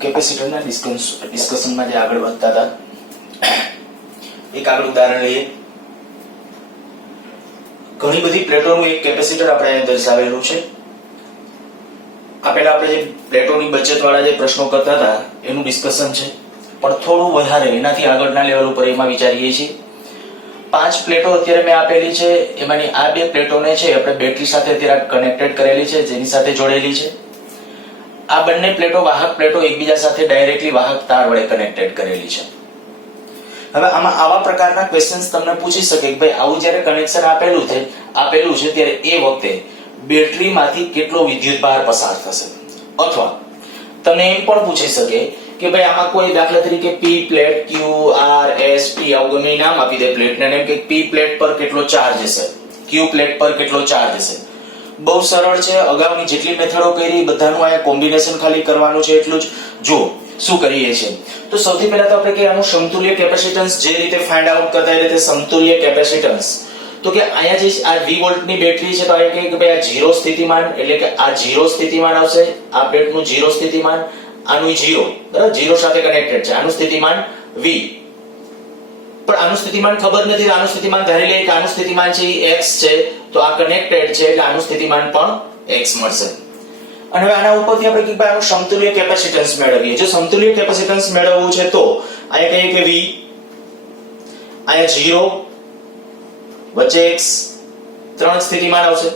કેપેસિટરના ડિસ્કશનમાં જે આગળ વધતા હતા, એક આગળ ઉદાહરણ લઈએ. ઘણી બધી પ્લેટોનું એક કેપેસિટર આપણે દર્શાવેલું છે. આપેલા આપણે જે પ્લેટોની બચતવાળા જે પ્રશ્નો કરતા હતા એનું ડિસ્કશન છે, પણ થોડું વધારે એનાથી આગળના લેવલ ઉપર એમાં વિચારીએ છીએ. 5 પ્લેટો અત્યારે મેં આપેલી છે, એમાંની આ 2 પ્લેટોને છે આપણે બેટરી સાથે અત્યારે કનેક્ટેડ કરેલી છે, જેની સાથે જોડેલી છે. આ બંને પ્લેટો વાહક પ્લેટો એકબીજા સાથે ડાયરેક્ટલી વાહક તાર વડે કનેક્ટેડ કરેલી છે. હવે આમાં આવા પ્રકારના ક્વેશ્ચન્સ તમને પૂછી શકે કે ભાઈ આવું જ્યારે કનેક્શન આપેલું છે ત્યારે એ વખતે બેટરીમાંથી કેટલો વિદ્યુતભાર પસાર થશે, અથવા તમને એમ પણ પૂછી શકે કે ભાઈ આમાં કોઈ દાખલા તરીકે P plate, Q, R, S, T આવું ગમે નામ આપી દે પ્લેટને, એમ કે P પ્લેટ પર કેટલો ચાર્જ હશે, Q પ્લેટ પર કેટલો ચાર્જ હશે. બહુ સરળ છે. અગાઉની જેટલી મેથડો કરી બધાનું આ કોમ્બિનેશન ખાલી કરવાનું છે એટલું જ. જો શું કરીએ છીએ તો સૌથી પહેલા તો આપણે કે આનું સમતુલ્ય કેપેસિટન્સ જે રીતે ફાઇન્ડ આઉટ કરતા એ રીતે સમતુલ્ય કેપેસિટન્સ, તો કે અહીંયા જે આ V વોલ્ટની બેટરી છે તો આ કે ભાઈ આ 0 સ્થિતિમાન, એટલે કે આ 0 સ્થિતિમાન આવશે, આ પ્લેટનું 0 સ્થિતિમાન, આનું 0 બરાબર 0 સાથે કનેક્ટેડ છે, આનું સ્થિતિમાન V. પણ આનું સ્થિતિમાન ખબર નથી, આનું સ્થિતિમાન ધારી લઈએ કે આનું સ્થિતિમાન છે એ x છે, તો આ કનેક્ટેડ છે એટલે આનું સ્થિતિમાન પણ x મળશે. અને હવે આના ઉપરથી આપણે કે ભાઈ આનું સમતુલ્ય કેપેસિટન્સ મેળવીએ. જો સમતુલ્ય કેપેસિટન્સ મેળવવું છે તો અહીંયા કહીએ કે V, અહીંયા 0 વચ્ચે x, 3 સ્થિતિમાન આવશે.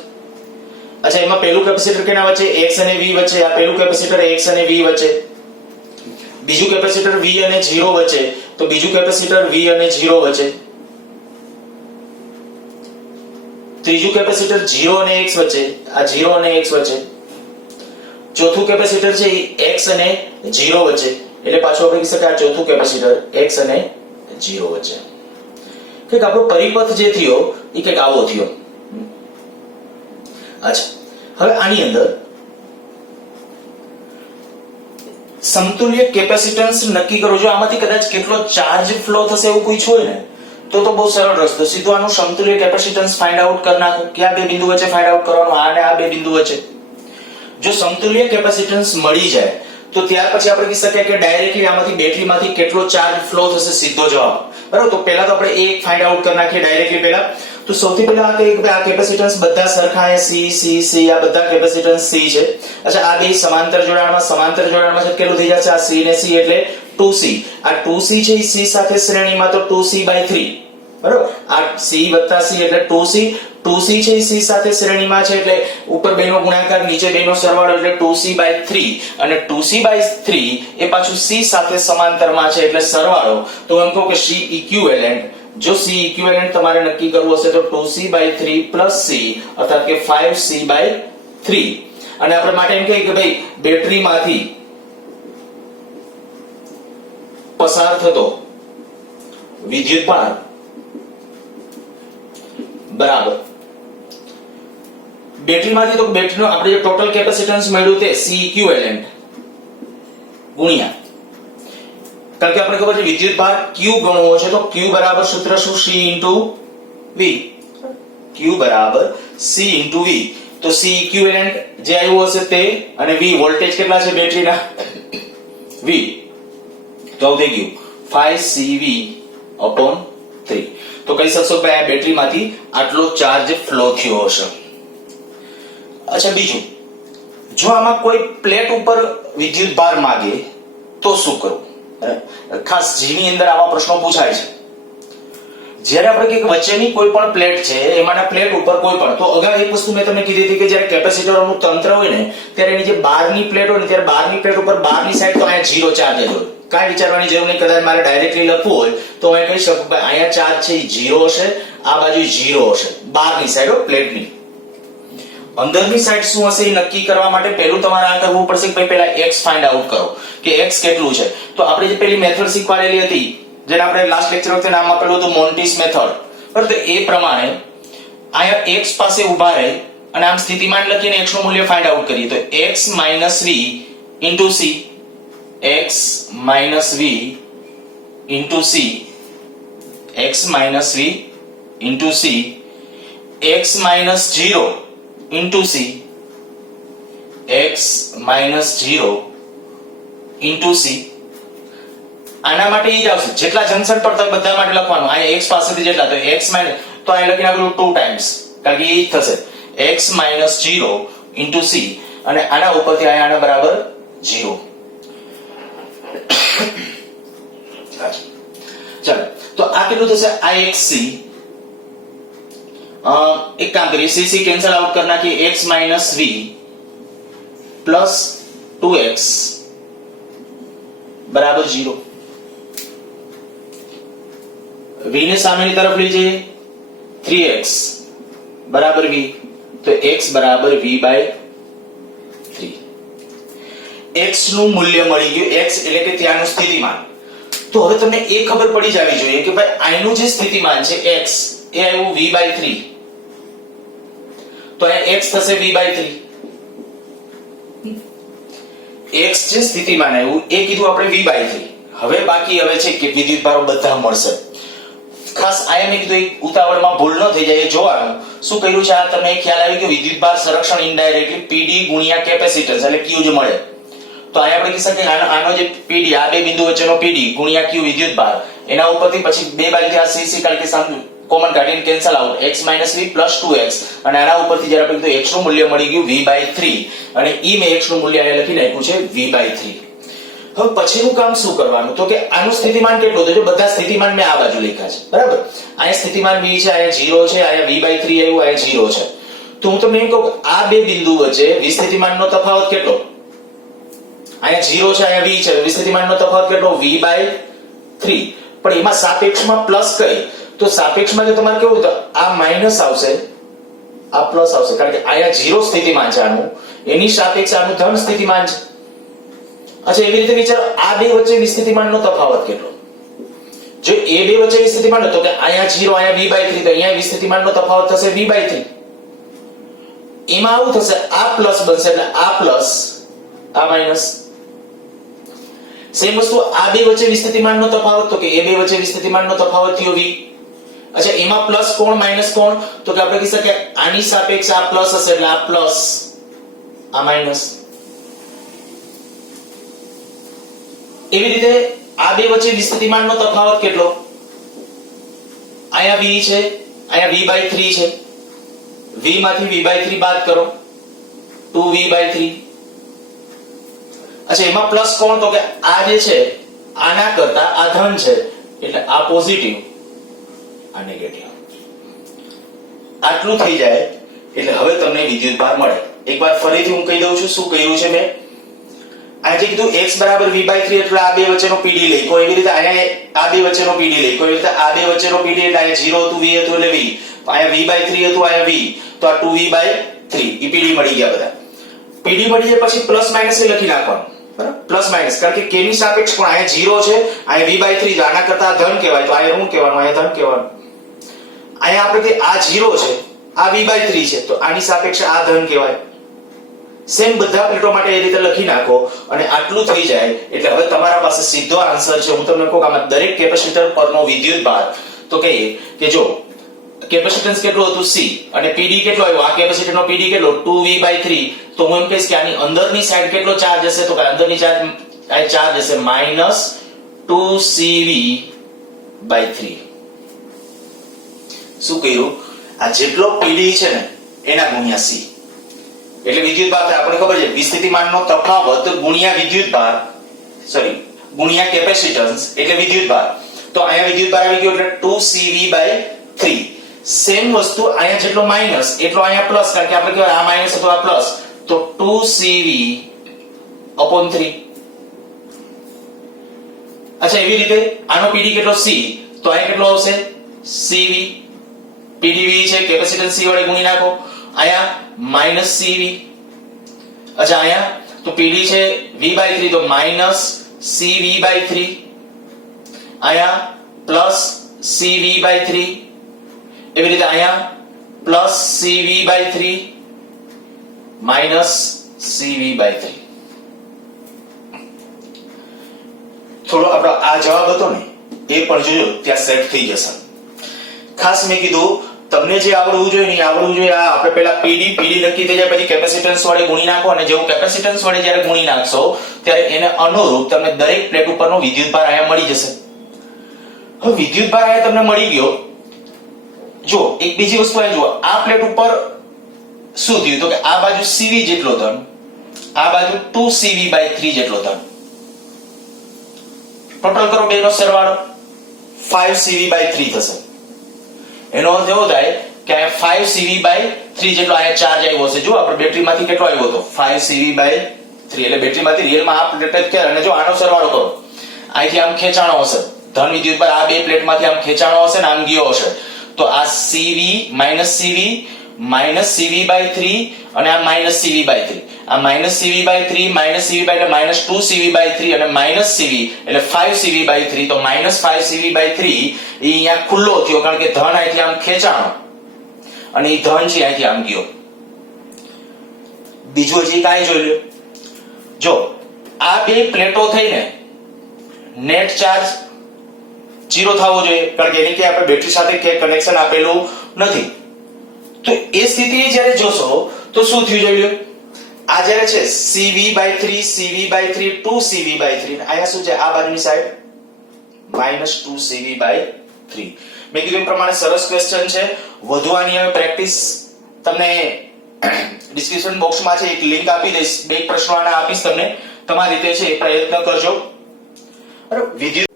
અચ્છા, એમાં પહેલું કેપેસિટર કેના વચ્ચે, x અને v વચ્ચે. આ પહેલું કેપેસિટર x અને v વચ્ચે, બીજું કેપેસિટર v અને 0 વચ્ચે, તો બીજું કેપેસિટર v અને 0 વચ્ચે, ત્રીજું કેપેસિટર 0 અને x વચ્ચે, આ 0 અને x વચ્ચે, ચોથું કેપેસિટર છે x અને 0 વચ્ચે, એટલે પાછું આપણે કહી શકાય આ ચોથું કેપેસિટર x અને 0 વચ્ચે. કે આપણો પરિપથ જે થયો એ કે આવો થયો. અચ્છા, હવે આની અંદર સમતુલ્ય કેપેસિટન્સ નક્કી કરો. જો આમાંથી કદાચ કેટલો ચાર્જ ફ્લો થશે એવું પૂછ્યું હોય ને તો બહુ સરળ રસ્તો, સીધું આનું સમતુલ્ય કેપેસિટન્સ ફાઇન્ડ આઉટ કરી નાખો. કયા બે બિંદુ વચ્ચે ફાઇન્ડ આઉટ કરવાનું, આ અને આ બે બિંદુ વચ્ચે. જો સમતુલ્ય કેપેસિટન્સ મળી જાય તો ત્યાર પછી આપણે કહી શકીએ કે ડાયરેક્ટલી આમાંથી બેટરીમાંથી કેટલો ચાર્જ ફ્લો થશે, સીધો જવાબ. બરાબર, તો પહેલા તો આપણે એક ફાઇન્ડ આઉટ કરી નાખીએ ડાયરેક્ટલી પહેલા. તો સૌથી પહેલા આ કહીએ કે આ કેપેસિટન્સ બધા સરખા છે, C આ બધા કેપેસિટન્સ C છે. અચ્છા, આ બે સમાંતર જોડાણમાં છે, કેટલું થઈ જશે આ C ને C એટલે 2C. આ 2C છે એ C સાથે શ્રેણીમાં, તો 2C/3. બરાબર, આ C વત્તા C એટલે 2C. 2C છે એ C સાથે શ્રેણીમાં છે એટલે ઉપર બેનો ગુણાકાર નીચે બેનો સરવાળો એટલે 2C/3, અને 2C/3 એ પાછું C સાથે સમાંતરમાં છે એટલે સરવાળો. તો એમ કહો કે C ઇક્વિવેલન્ટ, જો C ઇક્વિવેલન્ટ તમારે નક્કી કરવું હશે તો 2C/3 C અર્થાત કે 5C/3. અને આપણે માટે એમ કહીએ કે ભાઈ બેટરીમાંથી પસાર થતો વિદ્યુતભાર બરાબર બેટરીમાંથી, તો બેટરીનો આપણે જે ટોટલ કેપેસિટન્સ મળ્યું તે C ઇક્વિવેલન્ટ ગુણ્યા, કારણ કે આપણે ખબર છે વિદ્યુતભાર Q ગણવો છે તો Q બરાબર સૂત્ર શું, C into V. Q બરાબર C into V. તો C ઇક્વિવેલન્ટ જે આવ્યું હશે તે, અને V વોલ્ટેજ કેટલા છે બેટરીના V, તો આવું થઈ ગયું 5CV/3. તો કહી શકશો કે આ બેટરીમાંથી આટલો ચાર્જ ફ્લો થયો હશે. અચ્છા, બીજું, જો આમાં કોઈ પ્લેટ ઉપર વિદ્યુતભાર માંગે તો શું કરવું? ખાસ જીની અંદર આવા પ્રશ્નો પૂછાય છે. જ્યારે આપણે કે વચ્ચેની કોઈ પણ પ્લેટ છે એમાંના પ્લેટ ઉપર કોઈ પણ, તો અગાઉ એક વસ્તુ મેં તમને કીધી હતી કે જ્યારે કેપેસિટરનું તંત્ર હોય ને ત્યારે એની જે બહારની પ્લેટ હોય ને ત્યારે બહારની પ્લેટ ઉપર બહારની સાઈડ તો અહીંયા 0 ચાર્જ જ હોય, કાંઈ વિચારવાની જરૂર નહીં. કદાચ મારે ડાયરેક્ટલી લખવું હોય તો હું કહી શકું કે અહીંયા ચાર્જ છે એ 0 હશે, આ બાજુ 0 હશે, બહારની સાઈડ હોય પ્લેટની. અંદરની સાઈડ શું હશે એ નક્કી કરવા માટે પહેલું તમારે આ કરવું પડશે કે ભાઈ પહેલા x ફાઇન્ડ આઉટ કરો કે x કેટલું છે. તો આપણે જે પેલી મેથડ શીખવાડેલી હતી જેને આપણે લાસ્ટ લેક્ચર વખતે નામ આપેલું હતું મોન્ટીસ મેથડ, બરાબર, તો એ પ્રમાણે અહીંયા x પાસે ઊભા રહે અને આમ સ્થિતિમાન લખીને x નું મૂલ્ય ફાઇન્ડ આઉટ કરીએ તો x - v into c, x - v into c, x - v into c, x - 0 into c, x - 0 into C. આના માટે ઈ જ આવશે જેટલા જંકશન પર તો બધા માટે લખવાનું. આ x પાસેથી જેટલા તો x માઈનસ તો અહીં લખી નાખું 2 ટાઈમ્સ કારણ કે ઈ થશે x માઈનસ 0 ઇન્ટુ સી અને આના ઉપરથી આના બરાબર 0. ચાલો તો આ કેટલું થશે ixc. एक काम करिए सी सी कैंसिल आउट करना कि x minus v plus 2x बराबर 0. v ने सामने तरफ लीजिए 3x बराबर v तो x बराबर v बाय 3. x નું મૂલ્ય મળી ગયું x એટલે કે ત્યાંનું સ્થિતિમાન. તો હવે તમને એ ખબર પડી જવી જોઈએ કે ભાઈ આનું જે સ્થિતિમાન છે x એ આવ્યું v બાય 3 તો આ x થશે v બાય 3. x જે સ્થિતિમાન આવ્યું એ કીધું આપણે v બાય 3. હવે બાકી હવે છે કે વિદ્યુતભારો બધા મળશે. ખાસ આયા મેં કીધું એક ઉતાવળમાં ભૂલ ન થઈ જાય એ જોવાનું. શું કર્યું છે આ તમને ખ્યાલ આવ્યો કે વિદ્યુતભાર સંરક્ષણ ઇનડાયરેક્ટલી pd ગુણ્યા કેપેસિટન્સ એટલે q જે મળે. તો અહીંયા આપણે કહી શકીએ આનો જે pd આ બે બિંદુ વચ્ચેનો pd ગુણ્યા q વિદ્યુતભાર એના ઉપરથી પછી બે બાજુથી આ cc કારણ કે સામે કોમન કાઢીને cancel out x v plus 2x અને આના ઉપરથી જ્યારે આપણે કીધું x નું મૂલ્ય મળી ગયું v by 3 અને ઈ મેં x નું મૂલ્ય અહીંયા લખી નાખ્યું છે v by 3. હવે પછીનું કામ શું કરવાનું તો કે આનું સ્થિતિમાન કેટલું તો જો બધા સ્થિતિમાન મેં આ બાજુ લખ્યા છે બરાબર. અહીંયા સ્થિતિમાન v છે અહીંયા 0 છે અહીંયા v by 3 આવ્યું અહીંયા 0 છે. તો હું તમને એમ કહું કે આ બે બિંદુ વચ્ચે વિસ્થિતિમાનનો તફાવત કેટલો અહીંયા 0 છે અહીંયા v છે વિસ્થિતિમાનનો તફાવત કેટલો v by 3 પણ એમાં સાપેક્ષમાં પ્લસ કઈ તો સાપેક્ષમાં જો તમારે કેવું તો આ માઈનસ આવશે આ પ્લસ આવશે કારણ કે અહીંયા 0 સ્થિતિમાન છે આનું એની સાપેક્ષે આનું ધન સ્થિતિમાન છે. અચ્છા એવી રીતે વિચારો આ બે વચ્ચે વિસ્થિતિમાનનો તફાવત કેટલો જો એ બે વચ્ચે વિસ્થિતિમાન તો કે અહીંયા 0 અહીંયા v by 3 તો અહીંયા વિસ્થિતિમાનનો તફાવત થશે v by 3. એમાં આવું થશે આ પ્લસ બનશે એટલે આ પ્લસ આ માઈનસ. સેમ વસ્તુ આ બે વચ્ચે વિસ્થિતિમાનનો તફાવત તો કે એ બે વચ્ચે વિસ્થિતિમાનનો તફાવત થયો v. अच्छा એમાં પ્લસ કોણ માઈનસ કોણ તો કે આપણે કહી શકીએ આની સાપેક્ષે આ પ્લસ હશે એટલે આ પ્લસ આ માઈનસ. એવી રીતે આ બે વચ્ચે વિસ્થિતિમાનનો તફાવત કેટલો અહીંયા v છે અહીંયા v by 3 છે v માંથી v by 3 બાદ કરો 2v by 3. अच्छा એમાં પ્લસ કોણ તો કે આ જે છે આના કરતા આ ધન છે એટલે આ પોઝિટિવ આ નેગેટિવ. આટલું થઈ જાય એટલે હવે તમને વિદ્યુતભાર મળે. એકવાર ફરીથી હું કહી દઉં છું શું કર્યું છે મેં. આ જે કીધું x બરાબર v by 3 એટલે આ બે વચ્ચેનો pd લઈ કોઈ એવી રીતે અહીંયા આ બે વચ્ચેનો pd લઈ કોઈ એવી રીતે આ બે વચ્ચેનો pd એટલે અહીંયા 0 હતું v હતું એટલે v અહીંયા v by 3 હતું અહીંયા v તો આ 2v by 3 ઈ pd મળી ગયા બધા. pd મળી જાય પછી પ્લસ માઈનસ એ લખી નાખવાનું બરાબર પ્લસ માઈનસ કારણ કે k ની સાપેક્ષ પણ અહીંયા 0 છે અહીંયા v by 3 તો આના કરતા ધન કહેવાય તો અહીંયા ઋણ કહેવાનું અહીંયા ધન કહેવાનું. અહીંયા આપણે કે આ 0 છે આ v by 3 છે તો આની સાપેક્ષે આ ધન કહેવાય. સેમ બધા પ્લેટો માટે એ રીતે લખી નાખો અને આટલું થઈ જાય એટલે હવે તમારા પાસે સીધો આન્સર છે. હું તમને કહું કે આમાં દરેક કેપેસિટર પરનો વિદ્યુતભાર તો કહીએ કે જો કેપેસિટન્સ કેટલું હતું c અને pd કેટલો આવ્યો આ કેપેસિટરનો pd કેટલો 2v by 3 તો હું એમ કહીશ કે આની અંદરની સાઈડ કેટલો ચાર્જ હશે તો કે અંદરની ચાર્જ હશે -2cv by 3. શું કર્યું આ જેટલો pd છે ને એના ગુણ્યા c એટલે વિદ્યુતભાર આપણે ખબર છે વિસ્થિતિમાનનો તફાવત ગુણ્યા વિદ્યુતભાર સોરી ગુણ્યા કેપેસિટન્સ એટલે વિદ્યુતભાર. તો અહીંયા વિદ્યુતભાર આવી ગયો એટલે 2cv by 3. સેમ વસ્તુ અહીંયા જેટલો માઈનસ એટલો અહીંયા પ્લસ કારણ કે આપણે કહેવાય આ માઈનસ હતો આ પ્લસ તો 2cv upon 3. અચ્છા એવી રીતે આનો pd કેટલો c તો અહીંયા કેટલો આવશે cv pdv છે કેપેસિટન્સ c વડે ગુણી નાખો અહીંયા -cv. अच्छा અહીંયા તો pd છે v by 3 તો -cv by 3 અહીંયા +cv by 3 એવી રીતે અહીંયા +cv by 3 -cv by 3. થોડો આપણો આ જવાબ હતો ને એ પણ જોજો ત્યાં સેટ થઈ જશે. ખાસ મેં કીધું તમને જે આવડવું જોઈએ નહીં આવડવું જોઈએ આ આપણે પહેલા પીડી નક્કી થઈ જાય પછી કેપેસિટન્સ વડે ગુણી નાખો અને જેવું કેપેસિટન્સ વડે જ્યારે ગુણી નાખશો ત્યારે એને અનુરૂપ તમને દરેક પ્લેટ ઉપરનો વિદ્યુતભાર અહીંયા મળી જશે. હવે વિદ્યુતભાર અહીંયા તમને મળી ગયો. જો એક બીજી વસ્તુ અહીં જુઓ, આ પ્લેટ ઉપર શું થયું તો કે આ બાજુ CV જેટલો ધન, આ બાજુ 2CV/3 જેટલો ધન. ટોટલ કરો બેનો સરવાળો 5CV/3 થશે. એનો અર્થ એવો થાય કે આ 5CV/3 જેટલો અહીંયા ચાર્જ આવ્યો હશે. જો આપણે બેટરીમાંથી કેટલો આવ્યો હતો 5CV/3 એટલે બેટરીમાંથી રિયલમાં આ પ્લેટ કે અને જો આનો સરવાળો કરો અહીંથી આમ ખેંચાણો હશે ધન વિદ્યુતભાર આ બે પ્લેટમાંથી આમ ખેંચાણો હશે ને આમ ગયો હશે તો આ CV -CV/3 અને આ -CV/3 આ -CV/3 -CV એટલે -2CV/3 અને -CV એટલે 5CV/3 તો -5CV/3 એ અહીંયા ખુલ્લો થયો કારણ કે ધન અહીંથી આમ ખેંચાણો અને એ ધન છે અહીંથી આમ ગયો. બીજું હજી કાંઈ જોઈ લો. જો આ બે પ્લેટો થઈને નેટ ચાર્જ 0 થવો જોઈએ કારણ કે એની કે આપણે બેટરી સાથે કે કનેક્શન આપેલું નથી. તો એ સ્થિતિ જ્યારે જોશો તો શું થયું જોઈ લો. આ જ્યારે છે CV/3 CV/3 2CV/3 અહીંયા શું છે આ બાજુની સાઈડ -2CV/3. મેં કીધું એ પ્રમાણે સરસ ક્વેશ્ચન છે. વધુ આની હવે પ્રેક્ટિસ તમને ડિસ્ક્રિપ્શન બોક્સમાં છે એક લિંક આપી દઈશ. બે પ્રશ્નો આના આપીશ તમને તમારી રીતે છે એ પ્રયત્ન કરજો. વિદ્યુત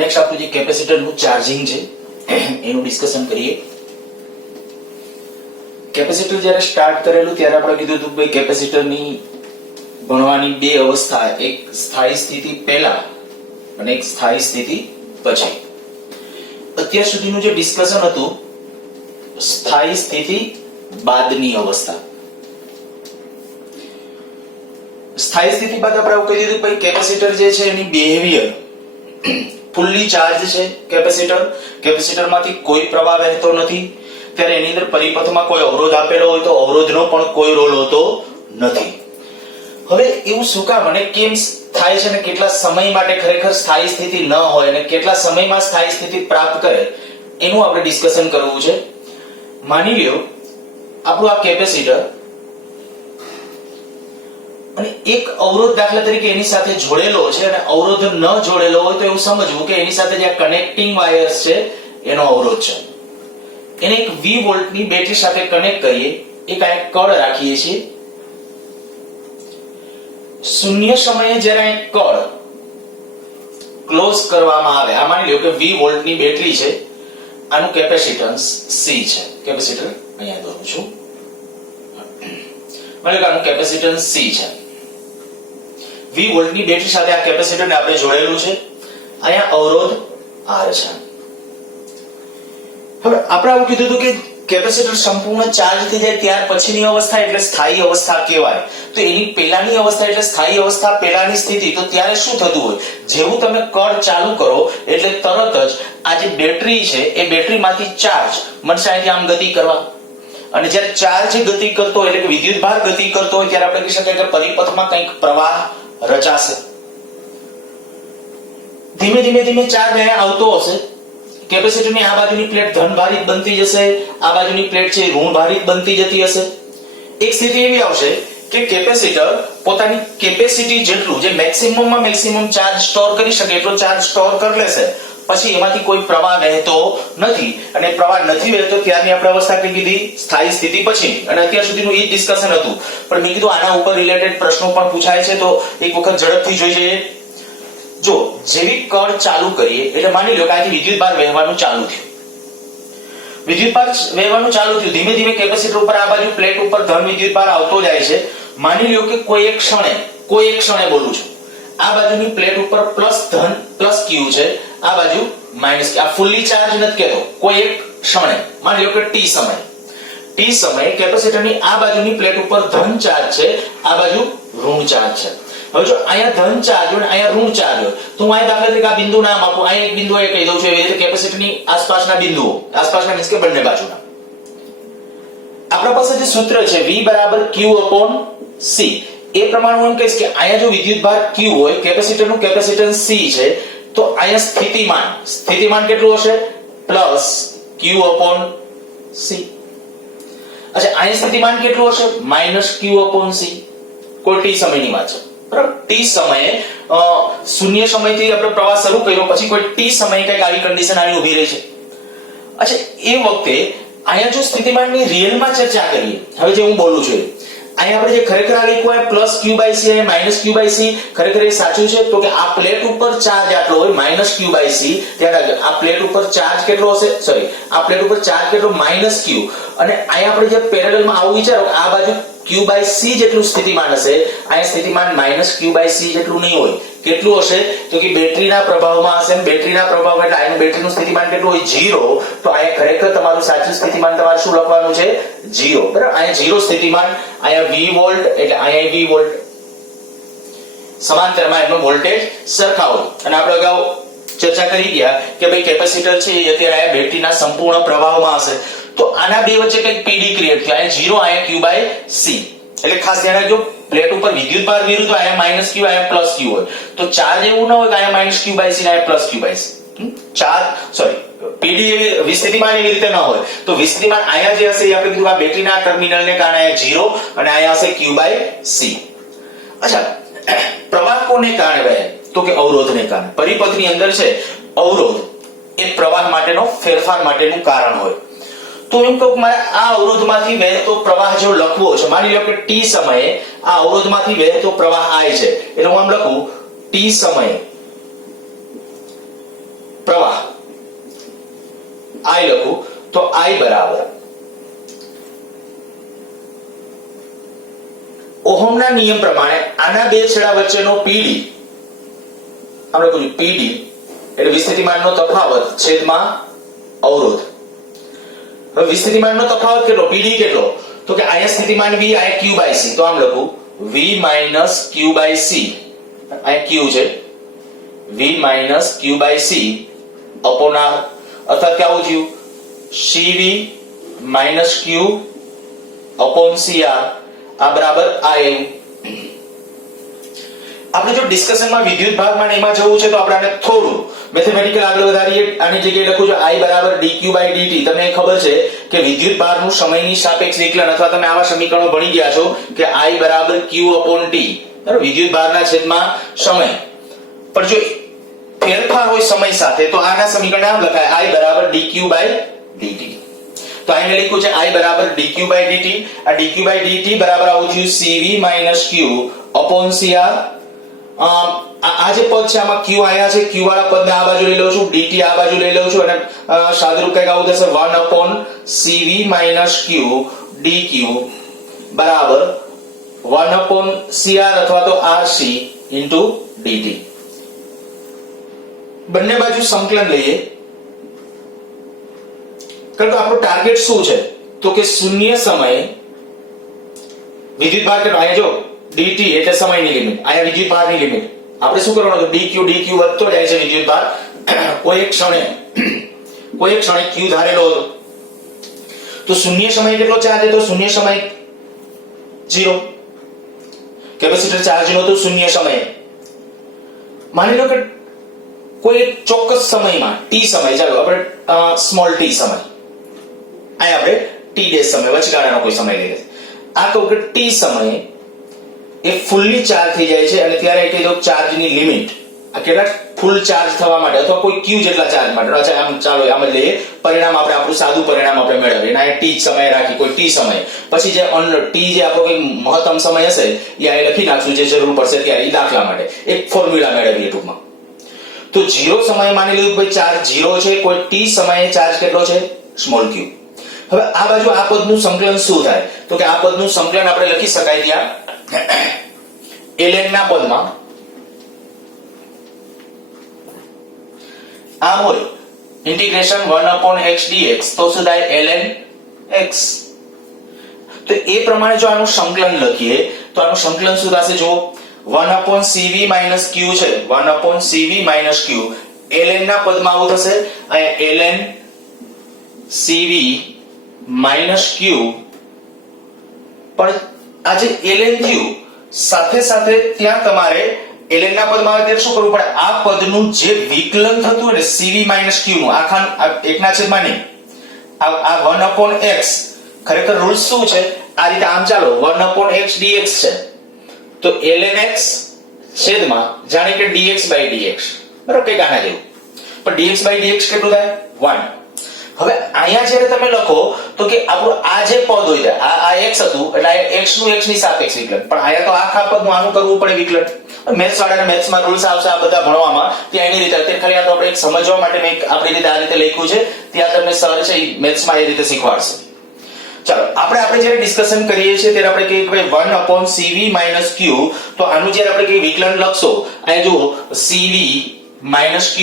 નેક્સ્ટ આપણું જે કેપેસિટરનું ચાર્જિંગ છે એનું ડિસ્કશન કરીએ. કેપેસિટર જ્યારે સ્ટાર્ટ કરેલું ત્યારે આપણે કીધું હતું કે કેપેસિટરની ભણવાની બે અવસ્થા, એક સ્થાયી સ્થિતિ પહેલા અને એક સ્થાયી સ્થિતિ પછી. અત્યાર સુધીનું જે ડિસ્કશન હતું સ્થાયી સ્થિતિ બાદની અવસ્થા. સ્થાયી સ્થિતિ બાદ આપણે એવું કહી દીધું કે કેપેસિટર જે છે એની બિહેવિયર ફુલ્લી ચાર્જ છે. કેપેસિટરમાંથી કોઈ પ્રવાહ વહેતો નથી ત્યારે એની અંદર પરિપથમાં કોઈ અવરોધ આપેલો હોય તો અવરોધનો પણ કોઈ રોલ હોતો નથી. હવે એવું શું કામ અને કેમ થાય છે અને કેટલા સમય માટે ખરેખર સ્થાયી સ્થિતિ ન હોય અને કેટલા સમયમાં સ્થાયી સ્થિતિ પ્રાપ્ત કરે એનું આપણે ડિસ્કશન કરવું છે. માની લ્યો આપણું આ કેપેસિટર અને એક અવરોધ દાખલા તરીકે એની સાથે જોડેલો છે અને અવરોધ ન જોડેલો હોય તો એવું સમજવું કે એની સાથે જે કનેક્ટિંગ વાયર્સ છે એનો અવરોધ છે. એને એક V વોલ્ટની બેટરી સાથે કનેક્ટ કરીએ, એક આ કળ રાખીએ છીએ. શૂન્ય સમયે જ્યારે આ કળ ક્લોઝ કરવામાં આવે, આ માની લો કે V વોલ્ટની બેટરી છે, આનું કેપેસિટન્સ C છે. કેપેસિટર અહીંયા દોરું છું. માની લો આનું કેપેસિટન્સ C છે. V વોલ્ટની બેટરી સાથે આ કેપેસિટરને આપણે જોડેલું છે. અહીંયા અવરોધ R છે. હવે આપણે આવું કીધું હતું કે કેપેસિટર સંપૂર્ણ ચાર્જ થઈ જાય ત્યાર પછીની અવસ્થા એટલે સ્થાયી અવસ્થા કહેવાય. તો એની પહેલાની અવસ્થા એટલે સ્થાયી અવસ્થા પહેલાની સ્થિતિ. તો ત્યારે શું થતું હોય, જેવું તમે કળ ચાલુ કરો એટલે તરત જ આ જે બેટરી છે એ બેટરીમાંથી ચાર્જ મનસે અહીંથી આમ ગતિ કરવા અને જ્યારે ચાર્જ ગતિ કરતો હોય એટલે કે વિદ્યુતભાર ગતિ કરતો હોય ત્યારે આપણે કહી શકાય કે પરિપથમાં કંઈક પ્રવાહ રચાશે. ધીમે ધીમે ચાર્જ અહીંયા આવતો હશે. કેપેસિટરની આ બાજુની પ્લેટ ધન ભારિત બનતી જશે, આ બાજુની પ્લેટ છે ઋણ ભારિત બનતી જતી હશે. એક સ્થિતિ એવી આવશે કે કેપેસિટર પોતાની કેપેસિટી જેટલું જે મેક્સિમમમાં મેક્સિમમ ચાર્જ સ્ટોર કરી શકે એટલો ચાર્જ સ્ટોર કરી લેશે. પછી એમાંથી કોઈ પ્રવાહ વહેતો નથી અને પ્રવાહ નથી વહેતો ત્યારની આપણે અવસ્થા કઈ કીધી સ્થાયી સ્થિતિ પછી. અને અત્યાર સુધીનું એ ડિસ્કશન હતું પણ મેં કીધું આના ઉપર રિલેટેડ પ્રશ્નો પણ પૂછાય છે તો એક વખત ઝડપથી જોઈ જઈએ. જો જેવી કળ ચાલુ કરીએ એટલે માની લો કે અહીંથી વિદ્યુતભાર વહેવાનું ચાલુ થયું. વિદ્યુતભાર વહેવાનું ચાલુ થયું ધીમે ધીમે કેપેસિટર ઉપર આ બાજુ પ્લેટ ઉપર ધન વિદ્યુતભાર આવતો જાય છે. માની લો કે કોઈ એક ક્ષણે બોલું છું આ બાજુની પ્લેટ ઉપર પ્લસ ધન પ્લસ Q છે, આ બાજુ માઇનસ. આ ફુલ્લી ચાર્જ નથી કહેતો, કોઈ એક ક્ષણે માની લો કે t સમયે કેપેસિટરની આ બાજુની પ્લેટ ઉપર ધન ચાર્જ છે, આ બાજુ ઋણ ચાર્જ છે. હવે જો અહીંયા ધન ચાર્જ હોય અને અહીંયા ઋણ ચાર્જ હોય તો હું અહીંયા દાખલા તરીકે આ બિંદુ નામ આપું. અહીંયા એક બિંદુ કહી દઉં છું એવી રીતે કેપેસિટરની આસપાસના બિંદુઓ, આસપાસના મીન્સ કે બંને બાજુના. આપણા પાસે જે સૂત્ર છે V = Q/C એ પ્રમાણે હું એમ કહીશ કે અહીંયા જો વિદ્યુતભાર Q હોય, કેપેસિટરનું કેપેસિટન્સ C છે, તો અહીંયા સ્થિતિમાન કેટલું હશે? Plus q upon c. અચ્છા અહીં સ્થિતિમાન કેટલું હશે -q upon c. કોઈ t સમયની વાત છે બરાબર. t સમયે શૂન્ય સમયથી આપણે પ્રવાહ શરૂ કર્યો પછી કોઈ t સમયે કઈક આવી કન્ડિશન આવી ઊભી રહી છે. અચ્છા એ વખતે અહીંયા જો સ્થિતિમાનની રિયલમાં ચર્ચા કરીએ, હવે જે હું બોલું છું અહીંયા આપણે જે ખરેખર આવી કોઈ +q/c અને -q/c ખરેખર એ સાચું છે તો કે આ પ્લેટ ઉપર ચાર્જ આટલો હોય -q/c. ધ્યાન રાખજો આ પ્લેટ ઉપર ચાર્જ કેટલો હશે, સોરી આ પ્લેટ ઉપર ચાર્જ કેટલો -q, અને અહીંયા આપણે જે પેરેલલમાં આવું વિચારો આ બાજુ q/c જેટલું સ્થિતિમાન હશે, અહીંયા સ્થિતિમાન -q/c જેટલું નહીં હોય. કેટલું હશે તો કે બેટરીના પ્રભાવમાં હશે, અને બેટરીના પ્રભાવ એટલે આનું બેટરીનું સ્થિતિમાન કેટલું હોય 0. તો અહીંયા ખરેખર તમારું સાચું સ્થિતિમાન તમારે શું લખવાનું છે 0. બરાબર. અહીંયા 0 સ્થિતિમાન, અહીંયા v વોલ્ટ એટલે અહીંયા v વોલ્ટ, સમાંતરમાં એનો વોલ્ટેજ સરખા હોય. અને આપણે અગાઉ ચર્ચા કરી ગયા કે ભાઈ કેપેસિટર છે એ અત્યારે આ બેટરીના સંપૂર્ણ પ્રવાહમાં હશે, તો આના બે વચ્ચે કંઈક પીડી ક્રિએટ થયો, અહીંયા 0 અહીંયા q/c. એટલે ખાસ ધ્યાન રાખજો પ્લેટ ઉપર વિદ્યુત ભાર વિરુદ્ધ અહીંયા -q અહીંયા +q હોય, તો ચાર્જ એવું ન હોય કે અહીંયા -q/c ને અહીંયા +q/c. ચાર્જ સોરી પીડી વિસ્થિતિમાન એવી રીતે ન હોય, તો વિસ્થિતિમાન અહીંયા જે હશે એ આપણે કીધું આ બેટરીના ટર્મિનલને કારણે અહીંયા 0 અને અહીંયા હશે q/c. અચ્છા પ્રવાહ કોને કારણે વહે તો કે અવરોધને કારણે. પરિપથની અંદર છે અવરોધ એ પ્રવાહ માટેનો ફેરફાર માટેનું કારણ હોય. તો એમ કહું મારે આ અવરોધમાંથી વહેતો પ્રવાહ જો લખવો છે, માની લો કે t સમયે આ અવરોધમાંથી વહેતો પ્રવાહ I છે, એટલે હું આમ લખું t સમયે પ્રવાહ I લખું તો I બરાબર ઓહમના નિયમ પ્રમાણે આના બે છેડા વચ્ચેનો PD, આપણે કહ્યું PD એટલે વિસ્થિતિમાનનો તફાવત છેદમાં અવરોધ. હવે વિસ્થિતિમાનનો તફાવત કેટલો PD કેટલો તો કે અહીંયા સ્થિતિમાન V અહીંયા q/c, તો આમ લખું V - q/c, અહીંયા q છે V - q/c upon r, અર્થાત કે આવું થયું CV - q upon cr આ બરાબર I. આપણે જો ડિસ્કશનમાં વિદ્યુત ભાગમાં એમાં જવું છે તો આપણે થોડું મેથેમેટિકલ આગળ વધારીએ. આની જગ્યાએ લખું છું I બરાબર dq/dt. તમને ખબર છે કે વિદ્યુત ભારનું સમયની સાપેક્ષ વિકલન, અથવા તમે આવા સમીકરણો ભણી ગયા છો કે I બરાબર q upon t, બરાબર વિદ્યુત ભારના છેદમાં સમય. પણ જો ફેરફાર હોય સમય સાથે તો આના સમીકરણ આમ લખાય I બરાબર dq/dt. તો અહીં મેં લખ્યું છે I બરાબર dq/dt. આ dq/dt બરાબર આવું થયું CV - q upon cr. આ જે પદ છે આમાં q આયા છે, q વાળા પદને આ બાજુ લઈ લઉં છું, dt આ બાજુ લઈ લઉં છું, અને સાદુરૂપ કંઈક આવું થશે 1 upon CV - q dq બરાબર 1 upon cr અથવા તો rc into dt. બંને બાજુ સંકલન લઈએ, કારણ કે આપણું ટાર્ગેટ શું છે તો કે શૂન્ય સમયે વિદ્યુત ભાર કેટલો, અહીંયા જો dt એટલે સમયની લિમિટ, અહીંયા વિદ્યુત ભારની લિમિટ. આપણે શું કરવાનું તો dq વધતો જાય છે વિદ્યુત ભાર. કોઈ એક ક્ષણે q ધારેલો હતો, તો શૂન્ય સમયે કેટલો ચાર્જ હતો, શૂન્ય સમયે 0. કેપેસિટર ચાર્જ નહોતું શૂન્ય સમયે. માની લો કે કોઈ એક ચોક્કસ સમયમાં t સમય, ચાલો આપણે સ્મોલ t સમય, અહીંયા આપણે t ડેશ સમય વચગાળાનો કોઈ સમય લઈએ, આ કહું કે t સમયે એ ફૂલ્લી ચાર્જ થઈ જાય છે, અને ત્યારે કહી દો ચાર્જની લિમિટ આ કેટલા ફૂલ ચાર્જ થવા માટે અથવા કોઈ q જેટલા ચાર્જ માટે. અચ્છા આમ ચાલો આમ જ લઈએ પરિણામ, આપણે આપણું સાદું પરિણામ આપણે મેળવીએ, એના t સમય રાખી કોઈ t સમય, પછી જે t જે આપણો કોઈ મહત્તમ સમય હશે એ અહીં લખી નાખશું જે જરૂર પડશે ત્યારે, એ દાખલા માટે એક ફોર્મ્યુલા મેળવીએ ટૂંકમાં. તો 0 સમયે માની લીધું ભાઈ ચાર્જ 0 છે, કોઈ t સમયે ચાર્જ કેટલો છે સ્મોલ q. હવે આ બાજુ આ પદનું સંકલન શું થાય તો કે આ પદનું સંકલન આપણે લખી શકાય ત્યાં ln ના પદમાં આમ હોય ઇન્ટિગ્રેશન 1 upon x dx, તો શું થાય ln x. તો એ પ્રમાણે જો આનું સંકલન લખીએ તો આનું સંકલન શું થશે જો 1 upon cv - q છે, 1 upon cv - q ln ના પદમાં આવું થશે, અહીંયા ln cv - q. પણ આ જે ln થયું સાથે સાથે ત્યાં તમારે ln ના પદમાં આવે ત્યારે શું કરવું પડે, આ પદનું જે વિકલન થતું હોય ને cv - q નું આખા એકના છેદમાં નહીં, આ 1/x ખરેખર રૂલ શું છે? આ રીતે આમ ચાલો 1/x dx છે, તો ln x છેદમાં જાણે કે dx/dx, બરાબર, કઈક આના જેવું. પણ dx/dx કેટલું થાય? 1. હવે અહીંયા જ્યારે તમે લખો તો કે આપણું આ જે પદ હોય આ x હતું એટલે આ x નું x ની સાપેક્ષ વિકલન, પણ અહીંયા તો આખા પદનું આનું કરવું પડે વિકલન. મેથ્સ વાળાને મેથ્સમાં રૂલ્સ આવશે આ બધા ભણવામાં, ત્યાં એની રીતે અત્યારે ખાલી આ તો આપણે એક સમજવા માટે મેં આપણી રીતે આ રીતે લખ્યું છે, ત્યાં તમને સર છે મેથ્સમાં એ રીતે શીખવાડશે. ચાલો આપણે જ્યારે ડિસ્કશન કરીએ છીએ ત્યારે આપણે કહીએ કે ભાઈ 1/cv - q, તો આનું જ્યારે આપણે કઈ વિકલન લખશો, અહીંયા જુઓ cv - q,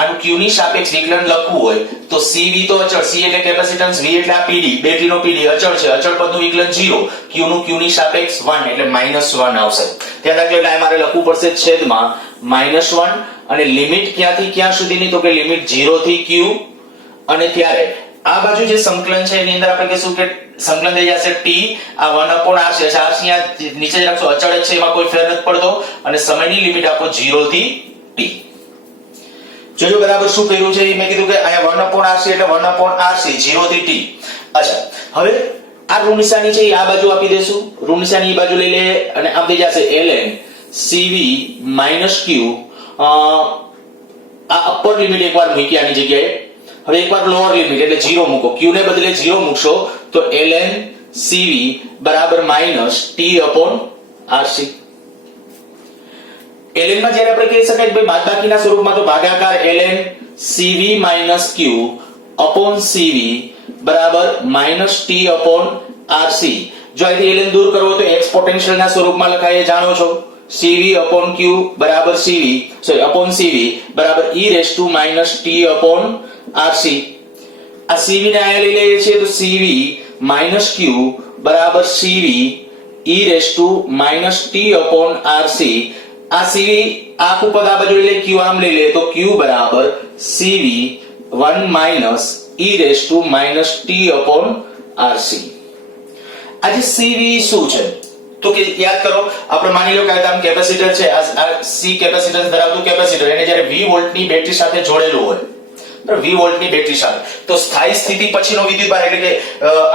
આનું q ની સાપેક્ષ વિકલન લખવું હોય તો cv તો અચળ, c એટલે કેપેસિટન્સ, v એટલે આ pd, બેટરીનો pd અચળ છે, અચળ પદનું વિકલન 0, q નું q ની સાપેક્ષ 1 એટલે -1 આવશે. ત્યાં દાખલા એટલે મારે લખવું પડશે છેદમાં -1 અને લિમિટ ક્યાંથી ક્યાં સુધીની, તો કે લિમિટ 0 થી q, અને ત્યારે આ બાજુ જે સંકલન છે એની અંદર આપણે કહીશું કે સંકલન થઈ જશે t, આ 1/r છે, r અહીંયા નીચે જ રાખશો, અચળ જ છે એમાં કોઈ ફેર નથી પડતો, અને સમયની લિમિટ આપો 0 થી t. જોજો બરાબર શું કર્યું છે, મેં કીધું કે અહીંયા 1/r છે એટલે 1/rc 0 થી t. અચ્છા, હવે આ ઋણ નિશાની છે એ આ બાજુ આપી દેશું, ઋણ નિશાની એ બાજુ લઈ લે અને આમ થઈ જશે ln cv - q, આ અપર લિમિટ એકવાર મૂકી આની જગ્યાએ, હવે એકવાર લોઅર લિમિટ એટલે 0 મૂકો, q ને બદલે 0 મૂકશો તો ln cv બરાબર -t/rc. ln માં જ્યારે આપણે કહી શકાય કે બાદબાકીના સ્વરૂપમાં તો ભાગાકાર ln cv - q cv બરાબર -t/rc. જો અહીંથી ln દૂર કરવો તો એક્સપોટેન્શિયલ ના સ્વરૂપમાં લખાય, જાણો છો, cv/q બરાબર cv બરાબર e t/rc. આ cv ને અહીંયા લઈ લઈએ છીએ તો cv - q બરાબર cv e t/rc. આ cv આખું પદ આ બાજુ લઈ લે, q આમ લઈ લે તો q બરાબર cv 1 - e t/rc. આ જે cv શું છે તો કે યાદ કરો, આપણે માની લો કે આમ કેપેસિટર છે, આ c કેપેસિટન્સ ધરાવતું કેપેસિટર, એને જ્યારે 20 વોલ્ટની બેટરી સાથે જોડેલું હોય, 20 વોલ્ટની બેટરી સાથે, તો સ્થાયી સ્થિતિ પછીનો વિદ્યુતભાર એટલે કે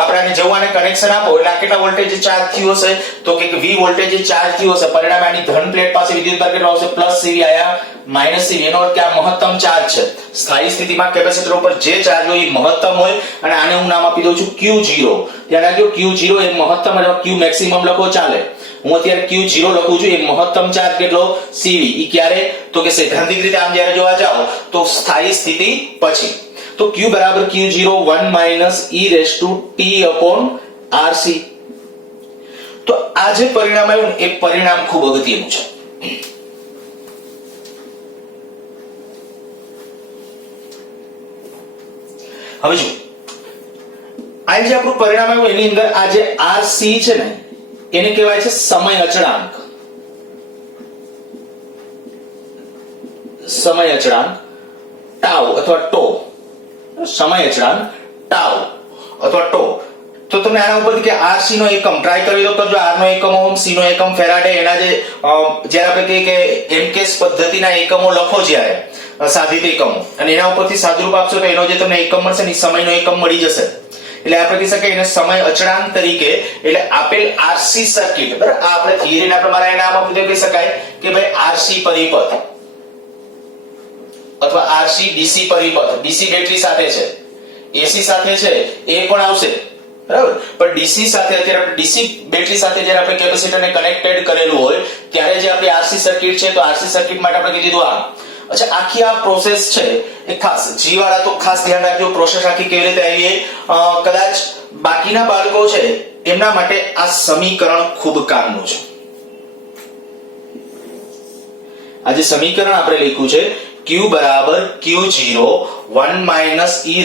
આપણે જેવું આને કનેક્શન આપો એટલે આ કેટલા વોલ્ટેજ ચાર્જ થયો હશે, તો કે 20 વોલ્ટેજ ચાર્જ થયો હશે, પરિણામે આની ધન પ્લેટ પાસે વિદ્યુતભાર કેટલો આવશે? +cv, આયા -cv. એનો અર્થ કે આ મહત્તમ ચાર્જ છે. સ્થાયી સ્થિતિમાં કેપેસિટર ઉપર જે ચાર્જ હોય એ મહત્તમ હોય, અને આને હું નામ આપી દઉં છું q0. ધ્યાન રાખજો, q0 એ મહત્તમ અથવા q મેક્સિમમ લખો ચાલે, હું અત્યારે q0 લખું છું. એ મહત્તમ ચાર્જ કેટલો? cv. ઈ ક્યારે? તો કે સૈદ્ધાંતિક રીતે આમ જ્યારે જોવા જાઓ તો સ્થાયી સ્થિતિ પછી, તો q બરાબર q0 1 - e t/rc. તો આ જે પરિણામ આવ્યું ને એ પરિણામ ખૂબ અગત્યનું છે. હવે જો આ જે આપણું પરિણામ આવ્યું એની અંદર આ જે rc છે ને એને કહેવાય છે સમય અચળાંક. સમય અચળાંક ટાઉ અથવા ટો, સમય અચળાંક ટાઉ અથવા ટો. તો તમને આના ઉપરથી કે rc નો એકમ ટ્રાય કરી દો, કરજો. r નો એકમ ઓહમ, c નો એકમ ફેરાડે, એના જે જ્યારે આપણે કહીએ કે એમકેસ પદ્ધતિના એકમો લખો જ્યારે સાધિત એકમો, અને એના ઉપરથી સાદુરૂપ આપશો તો એનો જે તમને એકમ મળશે ને સમયનો એકમ મળી જશે. એટલે આપણે કહી શકાય એને સમય અચળાંક તરીકે, એટલે આપેલ RC સર્કિટ, બરાબર, આ આપણે થિયરીને આપણે મારા નામ આપી દે કહી શકાય કે ભાઈ RC પરિપથ અથવા RC DC પરિપથ. DC બેટરી સાથે છે, AC સાથે છે એ પણ આવશે, બરાબર, પણ DC સાથે અત્યારે આપણે DC બેટરી સાથે જ્યારે આપણે કેપેસિટરને કનેક્ટેડ કરેલું હોય ત્યારે જે આપણી RC સર્કિટ છે, તો RC સર્કિટ માટે આપણે કીધું આ. અચ્છા, આખી આ પ્રોસેસ છે એ ખાસ જી વાળા તો ખાસ ધ્યાન રાખજો, પ્રોસેસ આખી કેવી રીતે આવી. કદાચ બાકીના બાળકો છે એમના માટે આ સમીકરણ ખૂબ કામનું છે. આ જે સમીકરણ આપણે લખ્યું છે q બરાબર q0 1 - e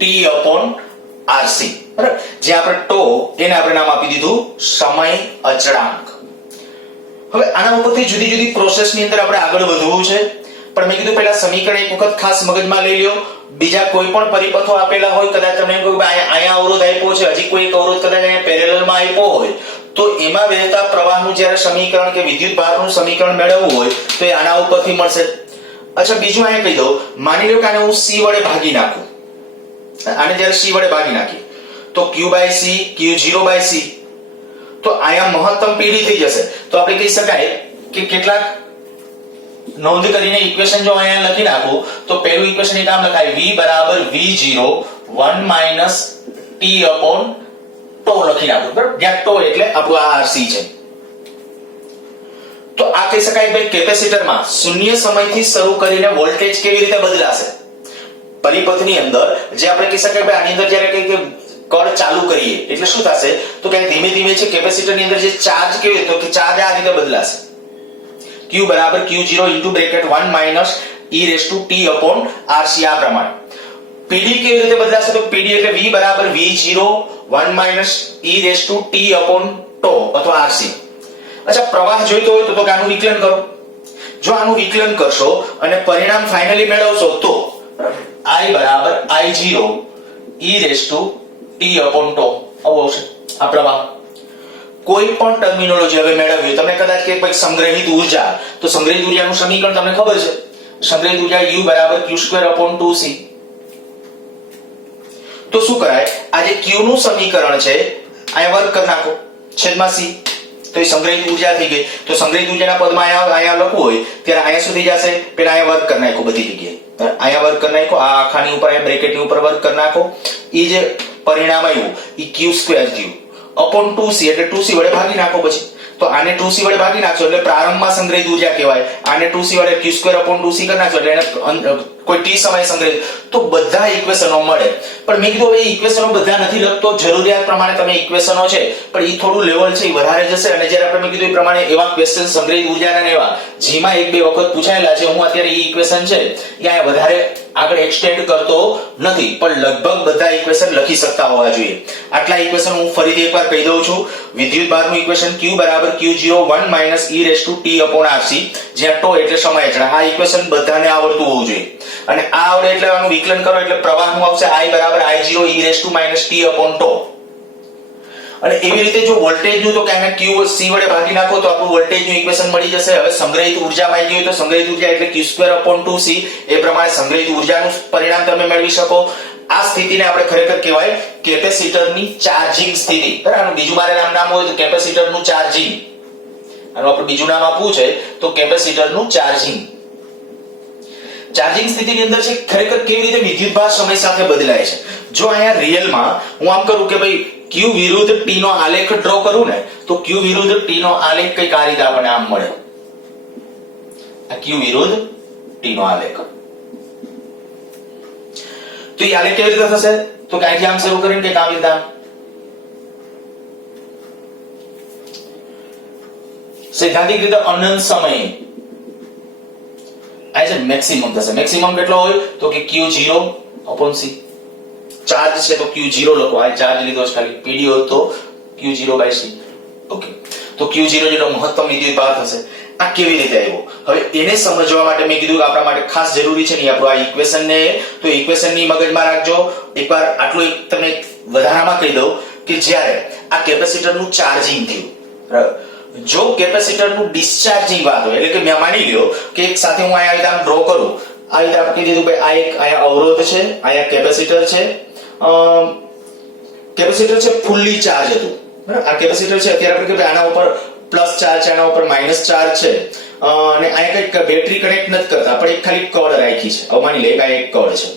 t/rc, બરાબર, જે આપણે ટો એને આપણે નામ આપી દીધું સમય અચળાંક. હવે આના ઉપરથી જુદી જુદી પ્રોસેસની અંદર આપણે આગળ વધવું છે, પણ મેં કીધું પહેલા સમીકરણ એક વખત ખાસ મગજમાં લઈ લ્યો. બીજા કોઈ પણ પરિપથો આપેલા હોય, કદાચ તમને એમ કહ્યું કે અહીંયા અવરોધ આપ્યો છે, હજી કોઈ એક અવરોધ કદાચ અહીંયા પેરેલલમાં આપ્યો હોય, તો એમાં વહેતા પ્રવાહનું જ્યારે સમીકરણ કે વિદ્યુત ભારનું સમીકરણ મેળવવું હોય તો એ આના ઉપરથી મળશે. અચ્છા, બીજું અહીંયા કહી દઉં, માની લો કે આને હું c વડે ભાગી નાખું, આને જ્યારે c વડે ભાગી નાખીએ તો q/c q0/c, તો અહીંયા મહત્તમ પીડી થઈ જશે. તો આપણે કહી શકાય કે કેટલાક નોંધ કરીને ઇક્વેશન જો અહીંયા લખી નાખું તો પહેલું ઇક્વેશન એક આમ લખાય v બરાબર v0 1 - t upon τ લખી નાખું, બરાબર, જ્યાં τ એટલે આપણું આ RC છે. તો આ કહી શકાય ભાઈ કેપેસિટરમાં શૂન્ય સમયથી શરૂ કરીને વોલ્ટેજ કેવી રીતે બદલાશે. પરિપથની અંદર જે આપણે કહી શકાય ભાઈ આની અંદર જ્યારે કે કળ ચાલુ કરીએ એટલે શું થશે તો કે ધીમે ધીમે છે કેપેસિટરની અંદર જે ચાર્જ કેવી તો કે ચાર્જ આ રીતે બદલાશે. q બરાબર q0 into bracket 1 - e raised to t upon RC આ પ્રમાણે. PD કેવી રીતે બદલાશે તો PD એટલે v બરાબર v0 1 - e raised to t upon τ અથવા RC. અચ્છા, પ્રવાહ જોઈતો હોય તો આનું વિકલન કરો. જો આનું વિકલન કરશો અને પરિણામ ફાઇનલી મેળવશો તો I બરાબર I0 e raised to t upon τ આવું આવશે આ પ્રવાહ. કોઈ પણ ટર્મિનોલોજી હવે મેળવ્યું તમને કદાચ કે ભાઈ સંગ્રહિત ઊર્જા, તો સંગ્રહિત ઊર્જાનું સમીકરણ તમને ખબર છે. સંગ્રહિત ઊર્જા U બરાબર q² upon 2c. તો શું કરાય, આ જે q નું સમીકરણ છે અહીંયા વર્ગ કરી નાખો છેદમાં c, તો એ સંગ્રહિત ઊર્જા થઈ ગઈ. તો સંગ્રહિત ઊર્જાના પદમાં અહીંયા લખવું હોય ત્યારે અહીંયા સુધી જશે, પેલા અહીંયા વર્ગ કરી નાખો બધી જગ્યાએ, અહીંયા વર્ગ કરી નાખો, આ આખાની ઉપર અહીંયા બ્રેકેટની ઉપર વર્ગ કરી નાખો. એ જે પરિણામ આવ્યું એ q² થયું upon 2c એટલે 2c વડે ભાગી નાખો. પછી તો આને 2c વડે ભાગી નાખશો એટલે પ્રારંભમાં સંગ્રહિત ઊર્જા કહેવાય. આને 2c વડે q² upon 2c કરી નાખશો એટલે એને કોઈ t સમય સંગ્રહિત, તો બધા ઇક્વેશનો મળે. પણ મેં કીધું હવે ઇક્વેશનો બધા નથી લખતો, જરૂરિયાત પ્રમાણે તમે ઇક્વેશનો છે પણ એ થોડું લેવલ છે એ વધારે જશે. અને જ્યારે આપણે મેં કીધું એ પ્રમાણે એવા ક્વેશ્ચન સંગ્રહિત ઊર્જાના ને એવા જેમાં એક બે વખત પૂછાયેલા છે, હું અત્યારે એ ઇક્વેશન છે એ આ વધારે આગળ એક્સટેન્ડ કરતો નથી, પણ લગભગ બધા ઇક્વેશન લખી શકતા હોવા જોઈએ. આટલા ઇક્વેશન હું ફરીથી એકવાર કહી દઉં છું. વિદ્યુત ભારનું ઇક્વેશન q બરાબર q0 1 - e raised to t upon RC, જ્યાં τ એટલે સમય અચળાંક. આ ઇક્વેશન બધાને આવડતું હોવું જોઈએ. અને આ આવડે એટલે આનું વિકલન કરો એટલે પ્રવાહનું આવશે I બરાબર I0 e raised to -t upon τ. અને એવી રીતે જો વોલ્ટેજનું તો કે આને q c વડે ભાગી નાખો તો આપણું વોલ્ટેજનું ઇક્વેશન મળી જશે. હવે સંગ્રહિત ઊર્જા માંગી હોય તો સંગ્રહિત ઊર્જા એટલે q² upon 2c, એ પ્રમાણે સંગ્રહિત ઊર્જાનું પરિણામ તમે મેળવી શકો. આ સ્થિતિને આપણે ખરેખર કહેવાય કેપેસિટરની ચાર્જિંગ સ્થિતિ. બરાબર, આનું બીજું મારે નામ હોય તો કેપેસિટરનું ચાર્જિંગ. આનું આપણે બીજું નામ આપવું છે તો કેપેસિટરનું ચાર્જિંગ. ચાર્જિંગ સ્થિતિની અંદર છે ખરેખર કેવી રીતે વિદ્યુતભાર સમય સાથે બદલાય છે. જો અહીંયા રિયલમાં હું આમ કરું કે ભાઈ q વિરુદ્ધ t નો આલેખ ડ્રો કરું ને તો q વિરુદ્ધ t નો આલેખ કઈ આ રીતે આપણને આમ મળે. આ q વિરુદ્ધ t નો આલેખ, તો એ આલેખ કેવી રીતે થશે તો ક્યાંથી આમ શરૂ કરીને કે આવી રીતે આમ સૈદ્ધાંતિક રીતે અનંત સમયે આ છે મેક્સિમમ થશે. મેક્સિમમ કેટલો હોય તો કે q0 upon c. ચાર્જ છે તો q0 લખો, આ ચાર્જ લીધો છે ખાલી. pd હોય તો q0/c. ઓકે, તો q0 જેટલો મહત્તમ વિદ્યુતભાર થશે. આ કેવી રીતે આવ્યો હવે એને સમજવા માટે મેં કીધું કે આપણા માટે ખાસ જરૂરી છે ને આપણું આ ઇક્વેશન ને, તો ઇક્વેશન ની મગજમાં રાખજો. એકવાર આટલું તમને વધારામાં કહી દઉં કે જ્યારે આ કેપેસિટરનું ચાર્જિંગ થયું, બરાબર, જો કેપેસિટરનું ડિસ્ચાર્જિંગ વાત હોય એટલે કે મેં માની લ્યો કે એક સાથે હું અહીંયા આમ ડ્રો કરું, આ રીતે આપણે કહી દીધું ભાઈ આ એક અહીંયા અવરોધ છે, અહીંયા કેપેસિટર છે. કેપેસિટર છે ફૂલ્લી ચાર્જ હતું, બરાબર. આ કેપેસિટર છે અત્યારે આપણે કે આના ઉપર પ્લસ ચાર્જ છે, આના ઉપર માઈનસ ચાર્જ છે, અને અહીંયા કઈ બેટરી કનેક્ટ નથી કરતા પણ એક ખાલી કળ રાખી છે. હવે માની લે કે આ એક કળ છે.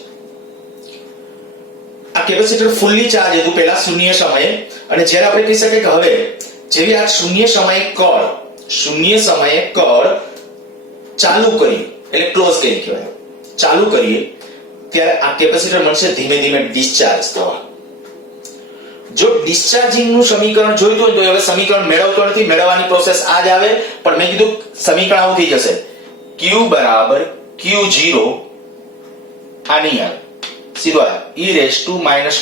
આ કેપેસિટર ફૂલ્લી ચાર્જ હતું પહેલા શૂન્ય સમયે, અને જ્યારે આપણે કહી શકીએ કે હવે જેવી આ શૂન્ય સમયે કળ ચાલુ કરી એટલે ક્લોઝ કરી કહેવાય, ચાલુ કરીએ ત્યારે આ કેપેસિટર બનશે ધીમે ધીમે ડિસ્ચાર્જ થવા. જો ડિસ્ચાર્જિંગ નું સમીકરણ જોઈતું હોય તો હવે સમીકરણ મેળવતો નથી, મેળવવાની પ્રોસેસ આ જ આવે. પણ મેં કીધું સમીકરણ આવું થઈ જશે q બરાબર q0 આની આવે સીધો આવે e raised to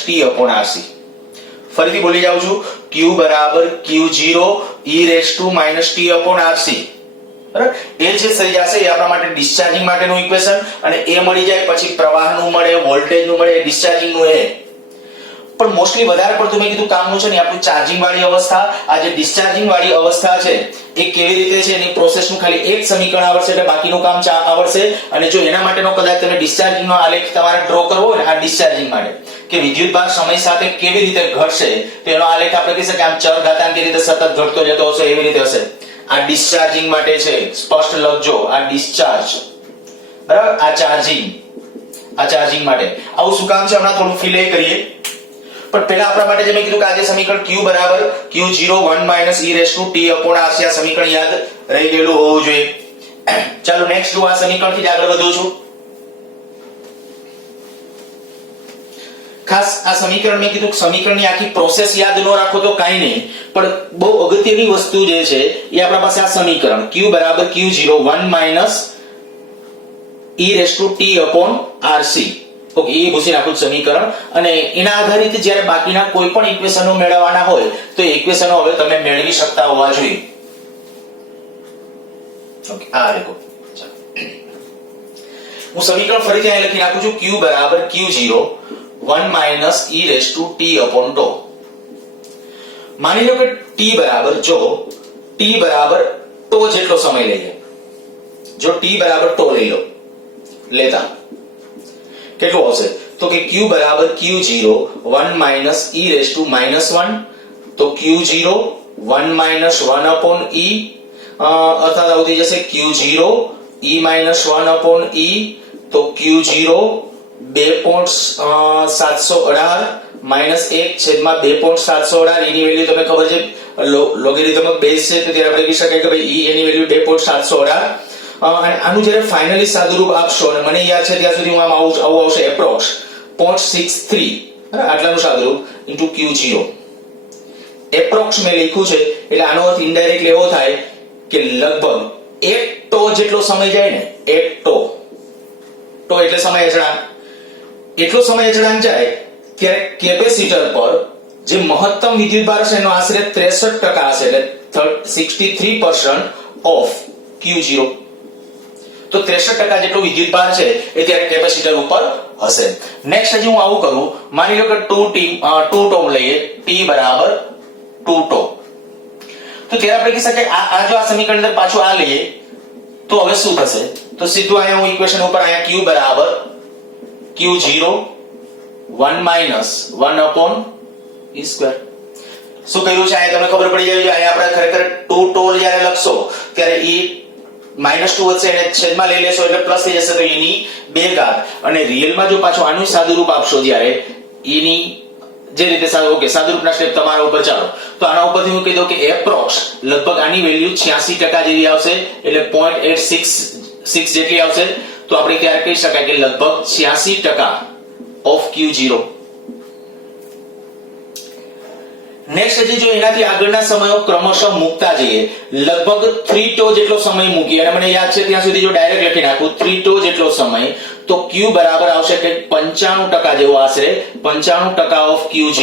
-t upon RC. ફરીથી બોલી જાઉં છું q બરાબર q0 e raised to -t upon RC. બરાબર, એ જે થઈ જશે એ આપણા માટે ડિસ્ચાર્જિંગ માટેનું ઇક્વેશન, અને એ મળી જાય પછી પ્રવાહનું મળે, વોલ્ટેજનું મળે, ડિસ્ચાર્જિંગનું એ. પણ મોસ્ટલી વધારે પડતું મેં કીધું કામનું છે ને આપણું ચાર્જિંગ વાળી અવસ્થા. આ જે ડિસ્ચાર્જિંગ વાળી અવસ્થા છે એ કેવી રીતે છે એની પ્રોસેસનું ખાલી એક સમીકરણ આવડશે એટલે બાકીનું કામ આવડશે. અને જો એના માટેનો કદાચ તમે ડિસ્ચાર્જિંગનો આલેખ તમારે ડ્રો કરવો હોય ને આ ડિસ્ચાર્જિંગ માટે કે વિદ્યુતભાર સમય સાથે કેવી રીતે ઘટશે તેનો આલેખ આપણે કહી શકીએ આમ ચર ઘાતાંકી રીતે સતત ઘટતો જતો હશે એવી રીતે હશે. આ ડિસ્ચાર્જિંગ માટે છે, સ્પષ્ટ લખજો, આ ડિસ્ચાર્જ, બરાબર, આ ચાર્જિંગ માટે. આવું શું કામ છે હમણાં થોડું ફીલ કરીએ. પણ પહેલા આપણા માટે જે મેં કીધું કે આજે સમીકરણ q બરાબર q0 1 - e⁻t/rc આ સમીકરણ યાદ રહી ગયેલું હોવું જોઈએ. ચાલો નેક્સ્ટ હું આ સમીકરણથી જ આગળ વધું છું. ખાસ આ સમીકરણ મેં કીધું સમીકરણની આખી પ્રોસેસ યાદ ન રાખો તો કાઈ નહીં, પણ બહુ અગત્યની વસ્તુ જે છે એ આપણા પાસે આ સમીકરણ q બરાબર q0 1 - e⁻t/rc. ઓકે, એ ભૂસી નાખું સમીકરણ, અને એના આધારિત જ્યારે બાકીના કોઈ પણ ઇક્વેશનો મેળવવાના હોય તો એ ઇક્વેશનો હવે તમે મેળવી શકતા હોવા જોઈએ. ઓકે, આ રેકો હું સમીકરણ ફરીથી અહીં લખી નાખું છું q બરાબર q0 1 - e⁻t/τ. માની લો કે t બરાબર જો t બરાબર τ જેટલો સમય લઈએ, જો t બરાબર τ લઈ લો લેતા કેટલું આવશે તો કે q બરાબર q0 1 - e⁻−1, તો q0 1 - 1/e અર્થાત આવું થઈ જશે q0 e−1/e, તો q0 2.718 -1/2.718. એની વેલ્યુ તમને ખબર છે લોગેરિધમિક બેઝ છે, તો ત્યારે આપણે કહી શકાય કે ભાઈ એની વેલ્યુ 2.718. અને આનું જ્યારે ફાઇનલી સાદુરૂપ આપશો, અને મને યાદ છે ત્યાં સુધી હું આમ આવું આવશે એપ્રોક્સ 0.63 આટલાનું સાદુરૂપ ઇન્ટુ q0 એપ્રોક્સ મેં લખ્યું છે, એટલે આનો અર્થ ઇનડાયરેક્ટલી એવો થાય કે લગભગ 1 τ જેટલો સમય જાય ને, 1 τ એટલે સમય અચળાંક, એટલો સમય અચળાંક જાય ત્યારે કેપેસિટર પર જે મહત્તમ વિદ્યુતભાર છે એનો આશરે 63% હશે, એટલે 63% ઓફ q0. તો 63% જેટલો વિદ્યુતભાર છે એ ત્યારે કેપેસિટર ઉપર હશે. નેક્સ્ટ હજી હું આવું કરું, માની લો કે 2 τ લઈએ, t બરાબર 2 τ, તો ત્યારે આપણે કહી શકીએ આ જો આ સમીકરણ અંદર પાછું આ લઈએ તો હવે શું થશે, તો સીધું અહીંયા હું ઇક્વેશન ઉપર અહીંયા q બરાબર q0 1 - 1/e². શું કહ્યું છે અહીંયા તમને ખબર પડી જાય. અહીંયા આપણે ખરેખર 2 τ જ્યારે લખશો ત્યારે e -2 વધશે અને છેદમાં લઈ લેશો એટલે પ્લસ થઈ જશે, તો એની 2 ઘાત. અને રિયલમાં જો પાછું આનું સાદુરૂપ આપશો જ્યારે એની જે રીતે સાદુરૂપના સ્ટેપ તમારા ઉપર ચાલો, તો આના ઉપરથી હું કહી દઉં કે એપ્રોક્સ લગભગ આની વેલ્યુ 86% જેવી આવશે, એટલે 0.866 જેટલી આવશે. તો આપણે ત્યારે કહી શકાય કે લગભગ 86% ઓફ q0. નેક્સ્ટ હજી જો એનાથી આગળના સમયો ક્રમશઃ મૂકતા જઈએ, લગભગ 3 τ જેટલો સમય મૂકી, અને મને યાદ છે ત્યાં સુધી જો ડાયરેક્ટ લખી નાખું 3 τ જેટલો સમય, તો q બરાબર આવશે કે 95% જેવો આશરે 95% ઓફ q0.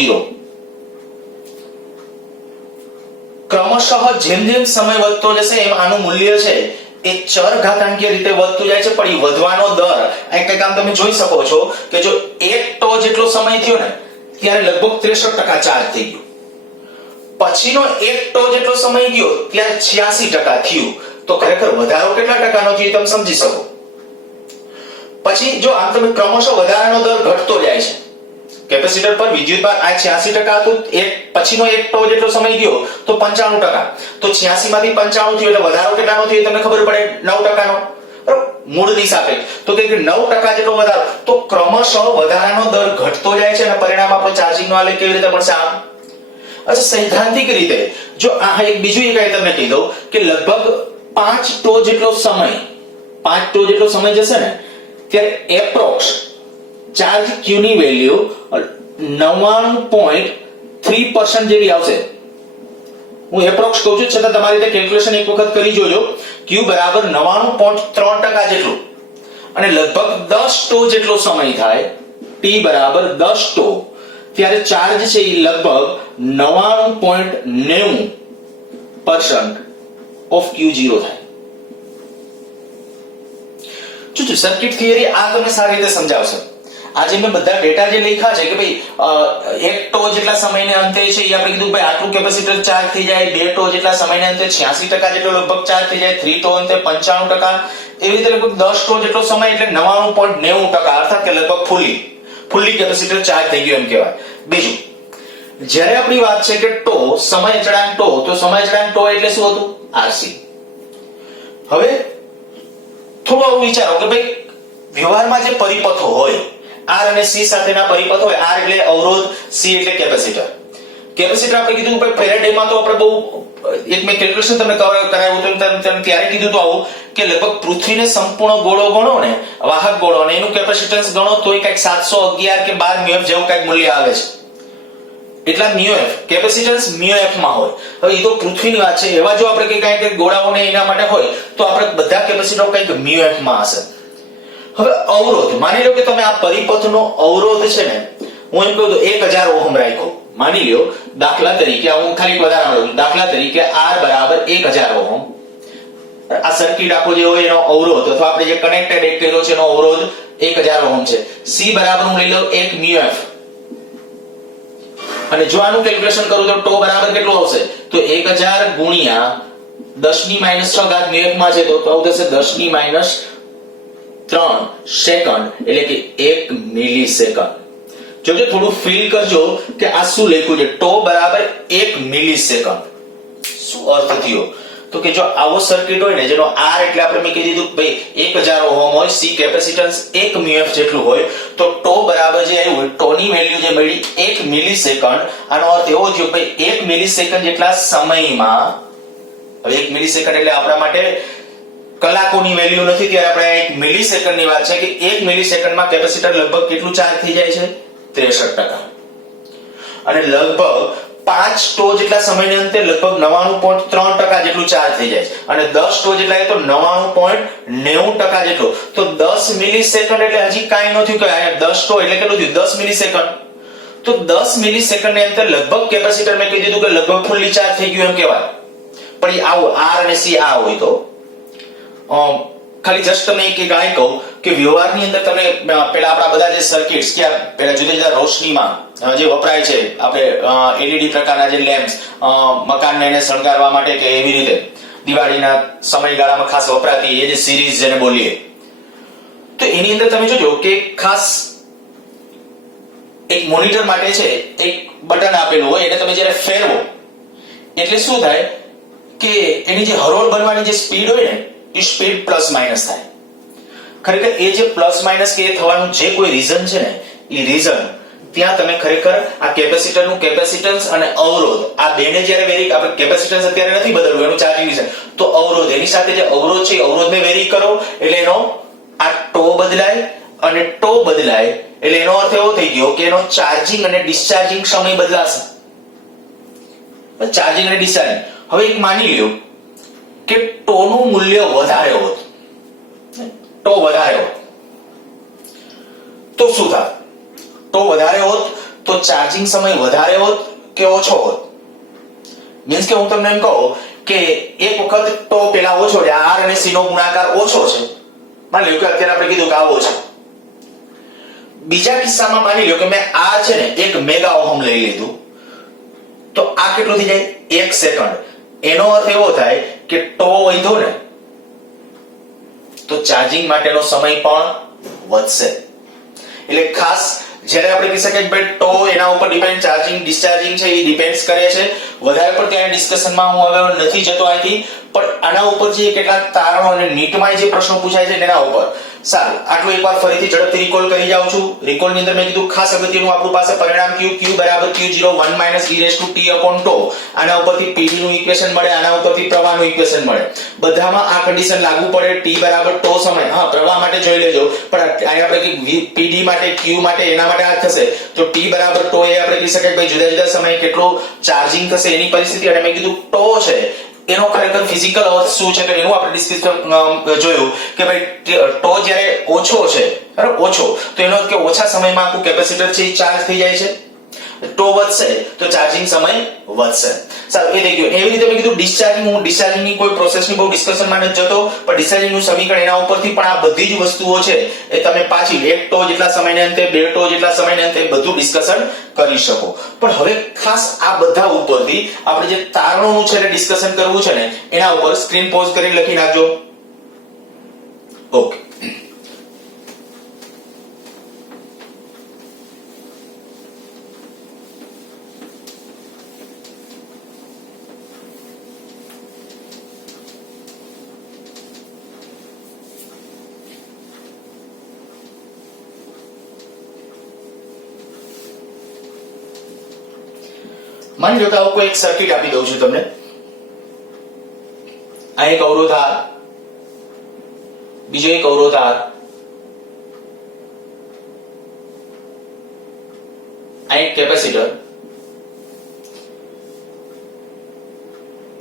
ક્રમશઃ જેમ જેમ સમય વધતો જશે એમ આનું મૂલ્ય છે એ ચર ઘાતાંકીય રીતે વધતું જાય છે, પણ એ વધવાનો દર કંઈક આમ તમે જોઈ શકો છો કે જો 1 τ જેટલો સમય થયો ને ત્યારે લગભગ 63% ચાર્જ થઈ ગયો, પછીનો 1 τ જેટલો સમય ગયો ત્યારે 86% થયું. તો ખરેખર વધારો કેટલા ટકાનો થયો તમે સમજી શકો. પછી જો આમ તમે ક્રમશઃ વધારાનો દર ઘટતો જાય છે, કેપેસિટર પર વિદ્યુતભાર આ 86% હતું, પછીનો 1 τ જેટલો સમય ગયો તો 95%, તો 86 માંથી 95 થયું એટલે વધારો કેટલાનો થયો તમને ખબર પડે 9%નો, બરાબર, મૂળની સાપેક્ષ. તો કે 9% જેટલો વધારો, તો ક્રમશઃ વધારાનો દર ઘટતો જાય છે, અને પરિણામ આપણો ચાર્જિંગનો આલેખ કેવી રીતે મળશે આમ. અચ્છા, સૈદ્ધાંતિક રીતે જો આ એક બીજું એક તમને કહી દઉં કે લગભગ 5 τ જેટલો સમય જશે ને ત્યારે એપ્રોક્સ ચાર્જ q ની વેલ્યુ 99.3% જેવી આવશે. હું એપ્રોક્સ કહું છું, છતાં તમારી રીતે કેલ્ક્યુલેશન એક વખત કરી જોજો. q બરાબર 99.3% જેટલું, અને લગભગ 10 τ જેટલો સમય થાય, t બરાબર 10 τ, ત્યારે ચાર્જ છે એ લગભગ 99.90% ઓફ q0 થાય. જો સર્કિટ થિયરી આ તમને સારી રીતે સમજાવશે. આજે મેં બધા ડેટા જે લખ્યા છે કે ભાઈ 1 τ જેટલા સમયને અંતે છે એ આપણે કીધું ભાઈ આટલું કેપેસિટર ચાર્જ થઈ જાય, 2 τ જેટલા સમયને અંતે 86% જેટલો લગભગ ચાર્જ થઈ જાય, 3 τ અંતે 95%, એવી રીતે લગભગ 10 τ જેટલો સમય એટલે 99.90%, અર્થાત કે લગભગ ફૂલી. ફૂલ્લી કેપેસિટર ચાર્જ થઈ ગયું એમ કહેવાય. બીજું, જ્યારે આપણી વાત છે કે ટો સમય અચળાંક ટો, તો સમય અચળાંક ટો એટલે શું હતું? આરસી. હવે થોડું આવું વિચારો કે ભાઈ વ્યવહારમાં જે પરિપથો હોય, આર અને સી સાથેના પરિપથ હોય, આર એટલે અવરોધ, સી એટલે કેપેસિટર. કેપેસિટર આપણે કીધું ભાઈ ફેરાડેમાં તો આપણે બહુ એક મેં કેલ્ક્યુલેશન તમને કરાવ્યું હતું ત્યારે કીધું તો આવું કે લગભગ પૃથ્વીને સંપૂર્ણ ગોળો ગણો ને, વાહક ગોળો, અને એનું કેપેસિટન્સ ગણો તો કંઈક 711 કે 12 મ્યુએફ જેવું કંઈક મૂલ્ય આવે છે. એટલા મ્યુએફ કેપેસિટન્સ મ્યુએફ માં હોય. હવે એ તો પૃથ્વીની વાત છે, એવા જો આપણે કંઈક ગોળાઓને એના માટે હોય તો આપણે બધા કેપેસિટરો કંઈક મ્યુએફ માં હશે. હવે અવરોધ, માની લો કે તમે આ પરિપથનો અવરોધ છે ને, હું એમ કહું તો 1000 ઓહમ રાખ્યો. માની લ્યો દાખલા તરીકે, હું ખાલી વધારામાં લઉં, દાખલા તરીકે R બરાબર 1000 ઓહમ. આ સર્કિટ આખો જે હોય એનો અવરોધ અથવા આપણે જે કનેક્ટેડ એક કર્યો છે એનો અવરોધ 1000 ઓહમ છે. C બરાબર હું લઈ લઉં 1 મ્યુએફ. અને જો આનું કેલ્ક્યુલેશન કરું તો ટો બરાબર કેટલું આવશે? તો 1000 ગુણ્યા 10 ની -6 ઘાત મ્યુએફ માં છે તો આવું થશે 10 ની -3 સેકન્ડ, એટલે કે 1 મિલિસેકન્ડ. જોજો થોડું ફીલ કરજો કે આ શું લખ્યું છે, ટો બરાબર 1 મિલિસેકન્ડ. શું અર્થ થયો? તો કે જો આવો સર્કિટ હોય ને જેનો R એટલે આપણે મેં કીધું ભાઈ 1000 ઓહમ હોય, C કેપેસિટન્સ 1 મ્યુએફ જેટલું હોય, તો ટો બરાબર જે આવ્યું ટોની વેલ્યુ જે મળી 1 મિલિસેકન્ડ. આનો અર્થ એવો થયો ભાઈ 1 મિલિસેકન્ડ જેટલા સમયમાં, હવે 1 મિલિસેકન્ડ એટલે આપણા માટે કલાકોની વેલ્યુ નથી, ત્યારે આપણે 1 મિલિસેકન્ડની વાત છે કે 1 મિલિસેકન્ડમાં કેપેસિટર લગભગ કેટલું ચાર્જ થઈ જાય છે? 63%. અને લગભગ 5 ટો જેટલા સમયને અંતે લગભગ 99.3% જેટલું ચાર્જ થઈ જાય છે. અને 10 ટો જેટલા એ તો 99.90% જેટલો. તો 10 મિલિસેકન્ડ એટલે હજી કાંઈ ન થયું કે 10 ટો એટલે કેટલું થયું? 10 મિલિસેકન્ડ. તો 10 મિલિસેકન્ડની અંદર લગભગ કેપેસિટર મેં કહી દીધું કે લગભગ ફૂલ્લી ચાર્જ થઈ ગયું એમ કહેવાય. પણ એ આવો R અને C આ હોય તો ખાલી જસ્ટ તમે એક ગાય કહું કે વ્યવહારની અંદર તમે પેલા આપણા બધા જે સર્કિટ્સ કે પેલા જુદા જુદા રોશનીમાં જે વપરાય છે, આપણે LED પ્રકારના જે લેમ્પ્સ મકાનને એને શણગારવા માટે કે એવી રીતે દિવાળીના સમયગાળામાં ખાસ વપરાતી એ જે સિરીઝ જેને બોલીએ, તો એની અંદર તમે જોજો કે ખાસ એક મોનિટર માટે છે એક બટન આપેલું હોય, એને તમે જ્યારે ફેરવો એટલે શું થાય કે એની જે હરોળ બનવાની જે સ્પીડ હોય ને એ સ્પીડ પ્લસ માઇનસ થાય. ખરેખર એ જે પ્લસ માઇનસ કે થવાનું જે કોઈ રીઝન છે ને, એ રીઝન ત્યાં તમે ખરેખર આ કેપેસિટરનું કેપેસિટન્સ અને અવરોધ આ બેને જ્યારે વેરી, આપણે કેપેસિટન્સ અત્યારે નથી બદલવું એનું ચાર્જિંગ છે, તો અવરોધ એની સાથે જે અવરોધ છે અવરોધને વેરી કરો એટલે એનો આ ટો બદલાય, અને ટો બદલાય એટલે એનો અર્થ એવો થઈ ગયો કે એનો ચાર્જિંગ અને ડિસ્ચાર્જિંગ સમય બદલાશે. ચાર્જિંગ અને ડિસ્ચાર્જિંગ. હવે એક માની લ્યો કે ટો નું મૂલ્ય વધારે હોત, ટો વધારે હોત તો શું થાય? ટો વધારે હોત તો ચાર્જિંગ સમય વધારે હોત કે ઓછો હોત? મીન્સ કે હું તમને એમ કહું કે એક વખત ટો પેલા ઓછો છે, R અને C નો ગુણાકાર ઓછો છે, માની લ્યો કે અત્યારે આપણે કીધું કે આવો છે. બીજા કિસ્સામાં માની લ્યો કે મેં R છે ને 1 મેગા ઓહમ લઈ લીધું, તો આ કેટલું થઈ જાય? 1 સેકન્ડ. એનો અર્થ એવો થાય કે ટો વધ્યો ને તો ચાર્જિંગ માટેનો સમય પણ વધશે. એટલે ખાસ જ્યારે આપણે કહી શકીએ કે ભાઈ ટો એના ઉપર ડિપેન્ડ, ચાર્જિંગ ડિસ્ચાર્જિંગ છે એ ડિપેન્ડ્સ કરે છે. વધારે પડતી આ ડિસ્કશનમાં હું હવે નથી જતો અહીંથી, પણ આના ઉપર જે કેટલાક તારણો અને નીટમાં જે પ્રશ્નો પૂછાય છે એના ઉપર સારું આટલું એકવાર ફરીથી ઝડપથી રિકોલ કરી જાઉં છું. રિકોલની અંદર મેં કીધું ખાસ અગત્યનું આપણું પાસે પરિણામ Q બરાબર Q0 1 - e raised to t upon τ. આના ઉપરથી PD નું ઇક્વેશન મળે, આના ઉપરથી પ્રવાહનું ઇક્વેશન મળે. બધામાં આ કન્ડિશન લાગુ પડે. t બરાબર τ સમય, હા પ્રવાહ માટે જોઈ લેજો, પણ અહીં આપણે કે PD માટે Q માટે એના માટે આ થશે. તો t બરાબર τ એ આપણે કહી શકાય કે ભાઈ જુદા જુદા સમયે કેટલું ચાર્જિંગ થશે એની પરિસ્થિતિ. અને મેં કીધું τ છે એનો ખરેખર ફિઝિકલ અર્થ શું છે તો એનું આપણે ડિસ્કસ જોયું કે ભાઈ ટો જ્યારે ઓછો છે, બરાબર ઓછો, તો એનો અર્થ કે ઓછા સમયમાં આખું કેપેસિટર છે ચાર્જ થઈ જાય છે. ટો વધશે તો ચાર્જિંગ સમય વધશે. સારું, એ થઈ ગયું. એવી રીતે મેં કીધું ડિસ્ચાર્જિંગ, હું ડિસ્ચાર્જિંગની કોઈ પ્રોસેસની બહુ ડિસ્કશનમાં નથી જતો, પણ ડિસ્ચાર્જિંગનું સમીકરણ એના ઉપરથી પણ આ બધી જ વસ્તુઓ છે એ તમે પાછી 1 ટો જેટલા સમયને અંતે, 2 ટો જેટલા સમયને અંતે બધું ડિસ્કશન કરી શકો. પણ હવે ખાસ આ બધા ઉપરથી આપણે જે તારણોનું છે એટલે ડિસ્કશન કરવું છે ને એના ઉપર સ્ક્રીન પોઝ કરી લખી નાખજો. ઓકે, માની લો કે આવું કોઈ એક સર્કિટ આપી દઉં છું તમને. આ એક અવરોધ R, બીજો એક અવરોધ R, આ એક કેપેસિટર,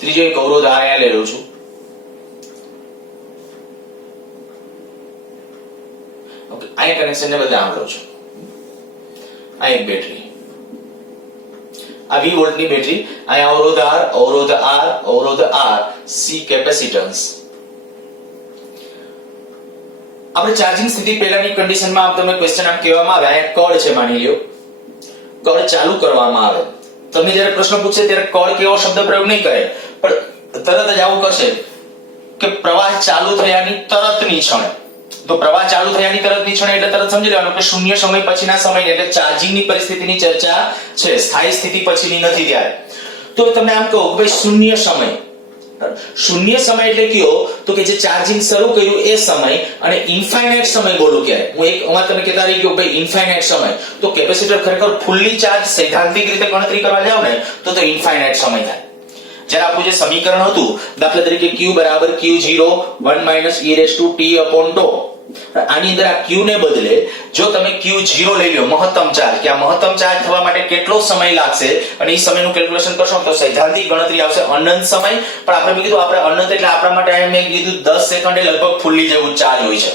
ત્રીજો એક અવરોધ R અહીંયા લઈ લઉં છું. ઓકે, આ કનેક્શન ને બદલે આમ લઉં છું. આ એક બેટરી, આ 20 વોલ્ટની બેટરી, અહીંયા અવરોધ R, અવરોધ R, અવરોધ R, C કેપેસિટન્સ. આપણે ચાર્જિંગ સ્થિતિ પહેલાની કન્ડિશનમાં આપ તમે ક્વેશ્ચન આમ કહેવામાં આવે, અહીંયા કળ છે માની લ્યો, કળ ચાલુ કરવામાં આવે. તમને જ્યારે પ્રશ્ન પૂછે ત્યારે કળ કેવો શબ્દ પ્રયોગ નહીં કરે, પણ તરત જ આવું કરશે કે પ્રવાહ ચાલુ થયાની તરતની ક્ષણે. તો પ્રવાહ ચાલુ થયાની તરતની ક્ષણે એટલે તરત સમજી લેવાનું કે શૂન્ય સમય પછીના સમય એટલે ચાર્જિંગની પરિસ્થિતિની ચર્ચા છે, સ્થાયી સ્થિતિ પછીની નથી. ત્યારે તો તમને આમ કહું કે ભાઈ શૂન્ય સમય, શૂન્ય સમય એટલે કયો તો કે જે ચાર્જિંગ શરૂ કર્યું એ સમય, અને ઇન્ફાઇનાઇટ સમય બોલું ક્યારે હું એક અમાર તમે કહેતા રહી ગયો ભાઈ ઇન્ફાઇનાઇટ સમય, તો કેપેસિટર ખરેખર ફૂલ્લી ચાર્જ સૈદ્ધાંતિક રીતે ગણતરી કરવા જાવ ને તો ઇન્ફાઇનાઇટ સમય થાય. જ્યારે આપણું જે સમીકરણ હતું દાખલા તરીકે q બરાબર q0 1 - e raised to t upon τ, આની અંદર આ q ને બદલે જો તમે q0 લઈ લો મહત્તમ ચાર્જ, કે આ મહત્તમ ચાર્જ થવા માટે કેટલો સમય લાગશે અને એ સમયનું કેલ્ક્યુલેશન કરશો તો સૈદ્ધાંતિક ગણતરી આવશે અનંત સમય. પણ આપણે કીધું આપણે અનંત એટલે આપણા માટે મેં કીધું 10 સેકન્ડે લગભગ ફૂલ્લી જેવું ચાર્જ હોય છે,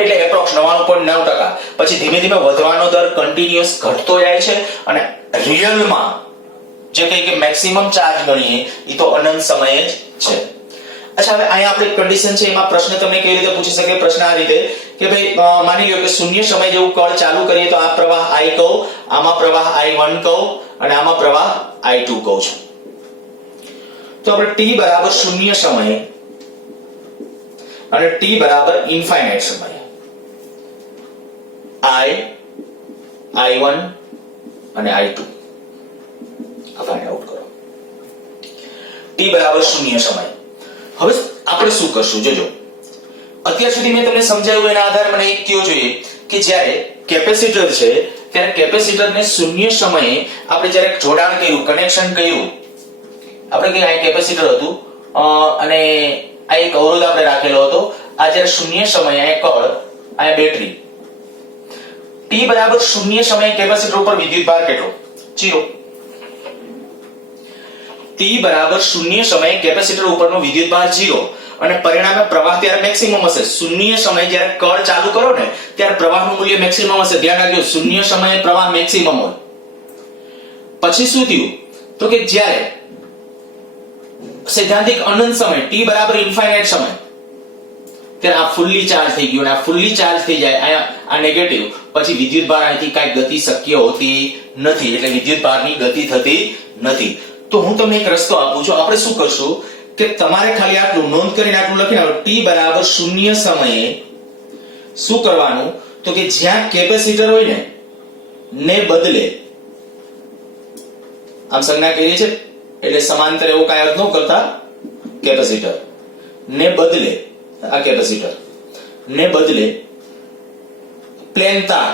એટલે એપ્રોક્સ 99.9%. પછી ધીમે ધીમે વધવાનો દર કન્ટિન્યુઅસ ઘટતો જાય છે, અને રિયલમાં જે કઈ કે મેક્સિમમ ચાર્જ ગણીએ એ તો અનંત સમય જ છે. અચ્છા, હવે અહીંયા આપણે કન્ડિશન છે, એમાં પ્રશ્ન તમને કેવી રીતે પૂછી શકે? પ્રશ્ન આ રીતે કે ભાઈ માની લ્યો કે શૂન્ય સમય જેવું કળ ચાલુ કરીએ તો આ પ્રવાહ I કહું, આમાં પ્રવાહ I1 કહું, અને આમાં પ્રવાહ I2 કહું છું. તો આપણે t બરાબર શૂન્ય સમય અને t બરાબર ઇન્ફાઇનાઇટ સમય I1 અને I2 આ ફાઇન્ડ આઉટ કરો. t બરાબર શૂન્ય સમય. હવે આપણે શું કરશું જોજો. અત્યાર સુધી મેં તમને સમજાવ્યું એના આધારે મને એક કયો જોઈએ કે જ્યારે કેપેસિટર છે ત્યારે કેપેસિટરને શૂન્ય સમયે આપણે જ્યારે જોડાણ કર્યું, કનેક્શન કર્યું, આપણે કે આ કેપેસિટર હતું અને આ એક અવરોધ આપણે રાખેલો હતો, આ જ્યારે શૂન્ય સમયે આ કળ, આ બેટરી, t બરાબર શૂન્ય સમયે કેપેસિટર ઉપર વિદ્યુતભાર કેટલો? 0. t બરાબર શૂન્ય સમયે કેપેસિટર ઉપરનો વિદ્યુતભાર 0, અને પરિણામે પ્રવાહ ત્યારે મેક્સિમમ હશે. શૂન્ય સમયે જ્યારે કળ ચાલુ કરો ને ત્યારે પ્રવાહનું મૂલ્ય મેક્સિમમ હશે. ધ્યાન રાખજો, શૂન્ય સમયે પ્રવાહ મેક્સિમમ હોય. પછી શું થયું તો કે જ્યારે સૈદ્ધાંતિક અનંત સમય t બરાબર ઇન્ફાઇનાઇટ સમય, ત્યારે આ ફૂલ્લી ચાર્જ થઈ ગયું, અને આ ફૂલ્લી ચાર્જ થઈ જાય આ નેગેટિવ, પછી વિદ્યુતભાર અહીંથી કાંઈ ગતિ શક્ય હોતી નથી, એટલે વિદ્યુતભારની ગતિ થતી નથી. તો હું તમને એક રસ્તો આપું છું. આપણે શું કરશું કે તમારે ખાલી આટલું નોંધ કરીને આટલું લખીને t બરાબર શૂન્ય સમયે શું કરવાનું તો કે જ્યાં કેપેસિટર હોય ને બદલે આમ સંજ્ઞા કરી છે એટલે સમાંતર એવો કાંઈ અર્થ ન કરતા, કેપેસિટર ને બદલે આ કેપેસિટર ને બદલે પ્લેન તાર,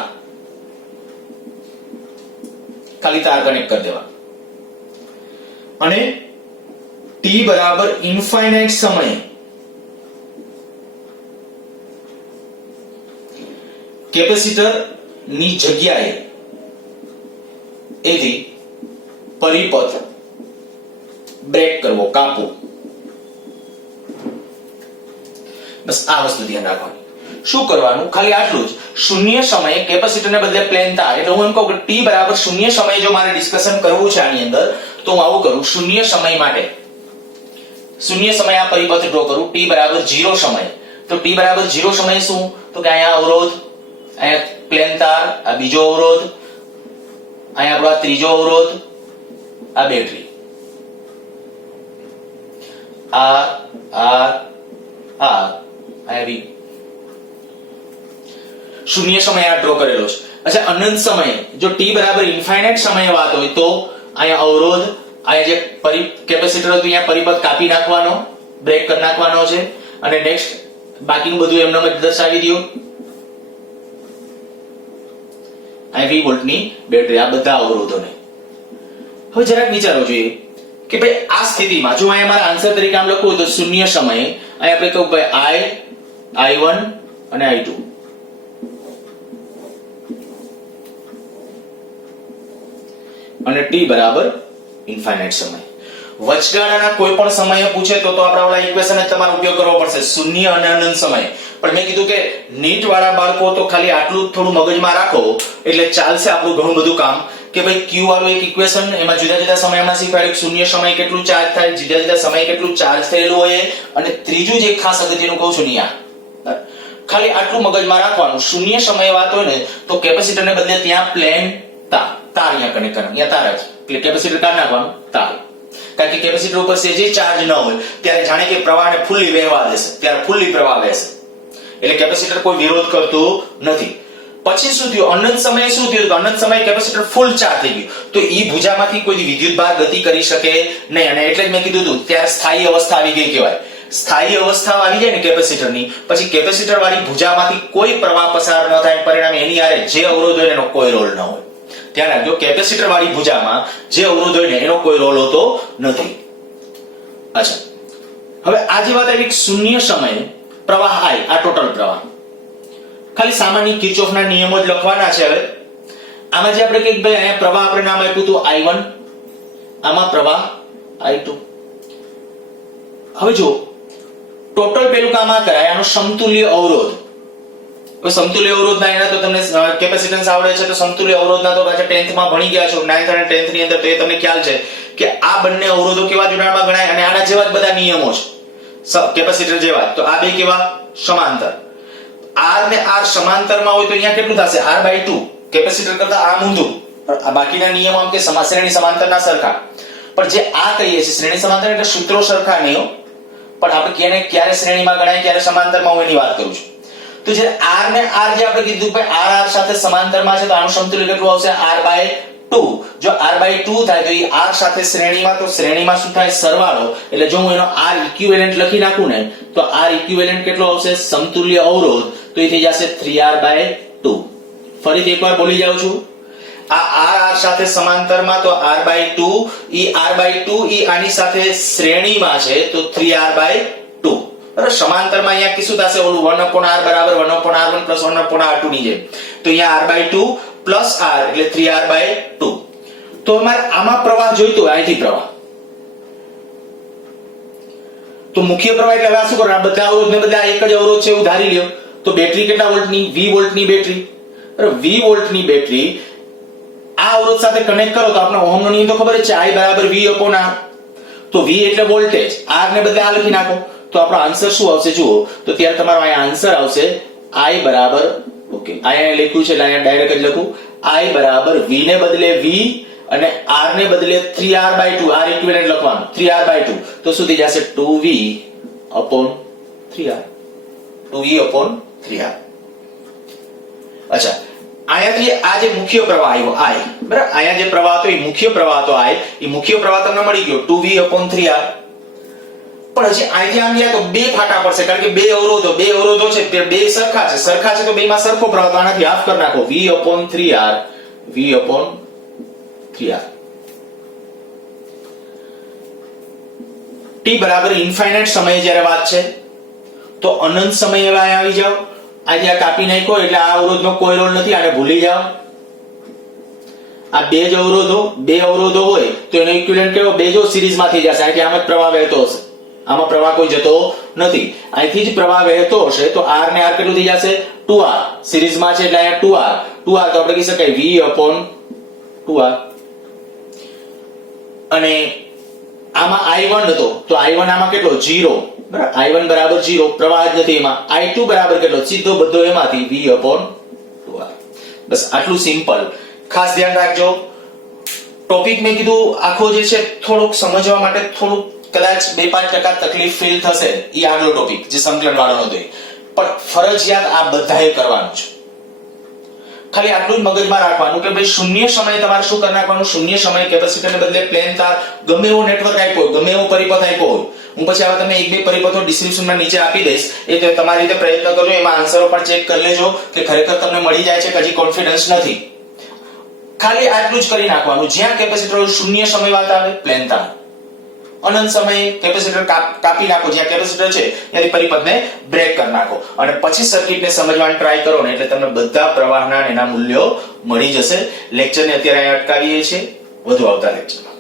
ખાલી તાર કનેક્ટ કરી દેવા, અને t બરાબર ઇન્ફાઇનાઇટ સમયે કેપેસિટર ની જગ્યાએ એથી પરિપથ બ્રેક કરવો, કાપવો. બસ આ વસ્તુ ધ્યાન રાખવાની. શું કરવાનું? ખાલી આટલું જ. શૂન્ય સમયે કેપેસિટરને બદલે પ્લેન તાર, એટલે હું એમ કહું કે t બરાબર શૂન્ય સમયે જો મારે ડિસ્કશન કરવું છે આની અંદર તો હું આવું કરું. શૂન્ય સમય માટે શૂન્ય સમય આ પરિપથ ડ્રો કરું. t બરાબર 0 સમય, તો t બરાબર 0 સમય શું તો કે અહીંયા અવરોધ, અહીંયા પ્લેન તાર, આ બીજો અવરોધ, અહીંયા આપણો આ ત્રીજો અવરોધ, આ બેટરી, આ શૂન્ય સમય આ ડ્રો કરેલો છે. અચ્છા, અનંત સમય જો t બરાબર ઇન્ફાઇનાઇટ સમયે વાત હોય તો અહીંયા અવરોધ, અહીંયા જે કેપેસિટર હતું અહીંયા પરિપથ કાપી નાખવાનો, બ્રેક કરી નાખવાનો છે, અને નેક્સ્ટ બાકીનું બધું એમને દર્શાવી દો. અહીંયા 20 વોલ્ટની બેટરી, આ બધા અવરોધોને. હવે જરાક વિચારવું જોઈએ કે ભાઈ આ સ્થિતિમાં જો અહીંયા મારા આન્સર તરીકે આમ લખવું તો શૂન્ય સમયે અહીં આપણે કહું ભાઈ I1 અને I2 અને t બરાબર ઇન્ફાઇનાઇટ સમય. વચગાળાના કોઈ પણ સમયે પૂછે તો આપણે ઓલા ઇક્વેશન જ તમારો ઉપયોગ કરવો પડશે, શૂન્ય અને અનંત સમય. પણ મેં કીધું કે નીટ વાળા બાળકો તો ખાલી આટલું થોડું મગજમાં રાખો એટલે ચાલશે આપણું ઘણું બધું કામ. કે ભાઈ q વાળું એક ઇક્વેશન, એમાં જુદા જુદા સમયમાં શીખવાડ્યું શૂન્ય સમય કેટલું ચાર્જ થાય, જુદા જુદા સમય કેટલું ચાર્જ થયેલું હોય, અને ત્રીજું જે ખાસ અગત્યનું કહું છું અહીંયા ખાલી આટલું મગજમાં રાખવાનું. શૂન્ય સમય વાત હોય ને તો કેપેસિટરને બદલે ત્યાં પ્લેન તાર અહીંયા કનેક્ટ કરવાનું, અહીંયા તાર જ એટલે કેપેસિટર કાઢી નાખવાનું તાર. કારણ કે કેપેસિટર ઉપર જે ચાર્જ ન હોય ત્યારે જાણે કે પ્રવાહને ફૂલ્લી વહેવા દેશે, ત્યારે ફૂલ્લી પ્રવાહ વહેશે એટલે કેપેસિટર કોઈ વિરોધ કરતું નથી. પછી શું થયું, અનંત સમયે શું થયું, અનંત સમયે કેપેસિટર ફૂલ ચાર્જ થઈ ગયું તો ઈ ભુજામાંથી કોઈ વિદ્યુત ભાર ગતિ કરી શકે નહીં, અને એટલે જ મેં કીધું હતું ત્યારે સ્થાયી અવસ્થા આવી ગઈ કહેવાય. સ્થાયી અવસ્થા આવી જાય ને કેપેસિટરની, પછી કેપેસિટર વાળી ભુજામાંથી કોઈ પ્રવાહ પસાર ન થાય, પરિણામે એની આરે જે અવરોધ હોય એનો કોઈ રોલ ન હોય. ધ્યાન રાખજો, કેપેસિટર વાળી ભુજામાં જે અવરોધ હોય ને એનો કોઈ રોલ હોતો નથી. અચ્છા, હવે આ જે વાત આવી શૂન્ય સમયે પ્રવાહ I, આ ટોટલ પ્રવાહ, ખાલી સામાન્ય કિર્ચોફના નિયમો જ લખવાના છે. હવે આમાં જે આપણે કહીએ ભાઈ અહીંયા પ્રવાહ આપણે નામ આપ્યું હતું I1, આમાં પ્રવાહ I2. હવે જો ટોટલ પેલું કામ આ કરાય, આનો સમતુલ્ય અવરોધ. હવે સમતુલ્ય અવરોધના એના તો તમને કેપેસિટન્સ આવડે છે તો સમતુલ્ય અવરોધના તો પાછા 10th માં ભણી ગયા છો, 9th અને 10th ની અંદર, તો એ તમને ખ્યાલ છે કે આ બંને અવરોધો કેવા જોડાણમાં ગણાય અને આના જેવા જ બધા નિયમો છે કેપેસિટર જેવા. તો આ બે કેવા સમાંતર, R ને R સમાંતરમાં હોય તો અહીંયા કેટલું થશે R/2, કેપેસિટર કરતા આ ઊંધું. આ બાકીના નિયમો આમ કે શ્રેણી સમાંતરના સરખા, પણ જે આ કહીએ છીએ શ્રેણી સમાંતર એટલે સૂત્રો સરખા નહીં, પણ આપણે ક્યારે શ્રેણીમાં ગણાય ક્યારે સમાંતરમાં હું એની વાત કરું છું. તો જે R ને R જે આપણે કીધું કે R સાથે સમાંતરમાં છે તો આનું સમતુલ્ય કેટલું આવશે R/2. જો R/2 થાય તો એ R સાથે શ્રેણીમાં, તો શ્રેણીમાં શું થાય સરવાળો, એટલે જો હું એનો R ઇક્વિવેલન્ટ લખી નાખું ને તો R ઇક્વિવેલન્ટ કેટલો આવશે સમતુલ્ય અવરોધ, તો એ થઈ જશે 3R/2. ફરીથી એકવાર બોલી જાઉં છું, આ R સાથે સમાંતરમાં તો R/2, ઈ R/2 ઈ આની સાથે શ્રેણીમાં છે તો 3R/2. બરાબર, સમાંતરમાં અહીંયા શું થશે ઓલું 1/R બરાબર 1/R1 + 1/R2 ની જેમ, તો અહીંયા R/2 પ્લસ R એટલે 3R/2. તો અમારે આમાં પ્રવાહ જોઈતો હોય, અહીંથી પ્રવાહ, તો મુખ્ય પ્રવાહ એટલે હવે શું કરવાનું, આ બધા અવરોધને બદલે એક જ અવરોધ છે એવું ધારી લ્યો. તો બેટરી કેટલા વોલ્ટની, 20 વોલ્ટની બેટરી, બરાબર 20 વોલ્ટની બેટરી આ અવરોધ સાથે કનેક્ટ કરો તો આપણે ઓહમનો નિયમ તો ખબર જ છે, I = V/R. તો V એટલે વોલ્ટેજ, R ને બદલે આ લખી નાખો તો આપણો આન્સર શું આવશે જુઓ. તો ત્યારે તમારો અહીંયા આન્સર આવશે I બરાબર, ઓકે અહીંયા લખ્યું છે એટલે અહીંયા ડાયરેક્ટ જ લખું, I બરાબર V ને બદલે V અને R ને બદલે 3R/2, R ઇક્વિવેલન્ટ લખવાનું 3R/2, તો શું થઈ જશે 2V/3R, 2V/3R. અચ્છા, અહીંયાથી આ જે મુખ્ય પ્રવાહ આવ્યો I, બરાબર, અહીંયા જે પ્રવાહ હતો એ મુખ્ય પ્રવાહ હતો I, એ મુખ્ય પ્રવાહ તમને મળી ગયો 2V/3R. પણ હજી અહીંથી આમ ગયા તો બે ફાટા પડશે, કારણ કે બે અવરોધો છે તે બે સરખા છે તો બેમાં સરખો પ્રવાહ, તો આનાથી હાફ કરી નાખો V/3R, V/3R. t બરાબર ઇન્ફાઇનાઇટ સમયે જ્યારે વાત છે તો અનંત સમયે હવે અહીંયા આવી જાઓ, આજે આ કાપી નાખ્યો એટલે આ અવરોધનો કોઈ રોલ નથી, આને ભૂલી જાઓ. આ બે અવરોધો હોય તો એનો ઇક્વિવેલન્ટ કેવો, બે જો સિરીઝમાં થઈ જશે, એટલે આમ જ પ્રવાહ વહેતો હશે, આમાં પ્રવાહ કોઈ જતો નથી, અહીંથી જ પ્રવાહ વહેતો હશે તો R ને R કેટલું થઈ જશે 2R, સિરીઝમાં છે એટલે અહીંયા 2R તો આપણે કહી શકાય V/2R. અને આમાં I1 હતો તો I1 આમાં કેટલો 0, બરાબર, I1 બરાબર 0, પ્રવાહ જ નથી એમાં. I2 બરાબર કેટલો, સીધો બધો એમાંથી V/2R. બસ આટલું સિમ્પલ, ખાસ ધ્યાન રાખજો. ટોપિક મેં કીધું આખો જે છે થોડુંક સમજવા માટે થોડુંક કદાચ 2-5% તકલીફ ફીલ થશે, એ આગલો ટોપિક જે સંકલન વાળાનો હતો, પણ ફરજિયાત આ બધાએ કરવાનું છે. ખાલી આટલું જ મગજમાં રાખવાનું કે ભાઈ શૂન્ય સમયે તમારે શું કરી નાખવાનું, શૂન્ય સમયે કેપેસિટરને બદલે પ્લેન તાર, ગમે એવો નેટવર્ક આપ્યો હોય, ગમે એવો પરિપથ આપ્યો હોય, હું પછી આવા તમને 1-2 પરિપથો ડિસ્ક્રિપ્શનમાં નીચે આપી દઈશ, એ તો તમારી રીતે પ્રયત્ન કરજો, એમાં આન્સરો પણ ચેક કરી લેજો કે ખરેખર તમને મળી જાય છે કે હજી કોન્ફિડન્સ નથી. ખાલી આટલું જ કરી નાખવાનું. જ્યાં કેપેસિટર શૂન્ય સમય વાત આવે પ્લેન તાર, અનંત સમયે કેપેસિટર કાપી નાખો, જ્યાં કેપેસિટર છે ત્યાંથી પરિપથને બ્રેક કરી નાખો અને પછી સર્કિટને સમજવાનો ટ્રાય કરો ને એટલે તમને બધા પ્રવાહના એના મૂલ્યો મળી જશે. લેક્ચરને અત્યારે અહીં અટકાવીએ છીએ, વધુ આવતા લેક્ચરમાં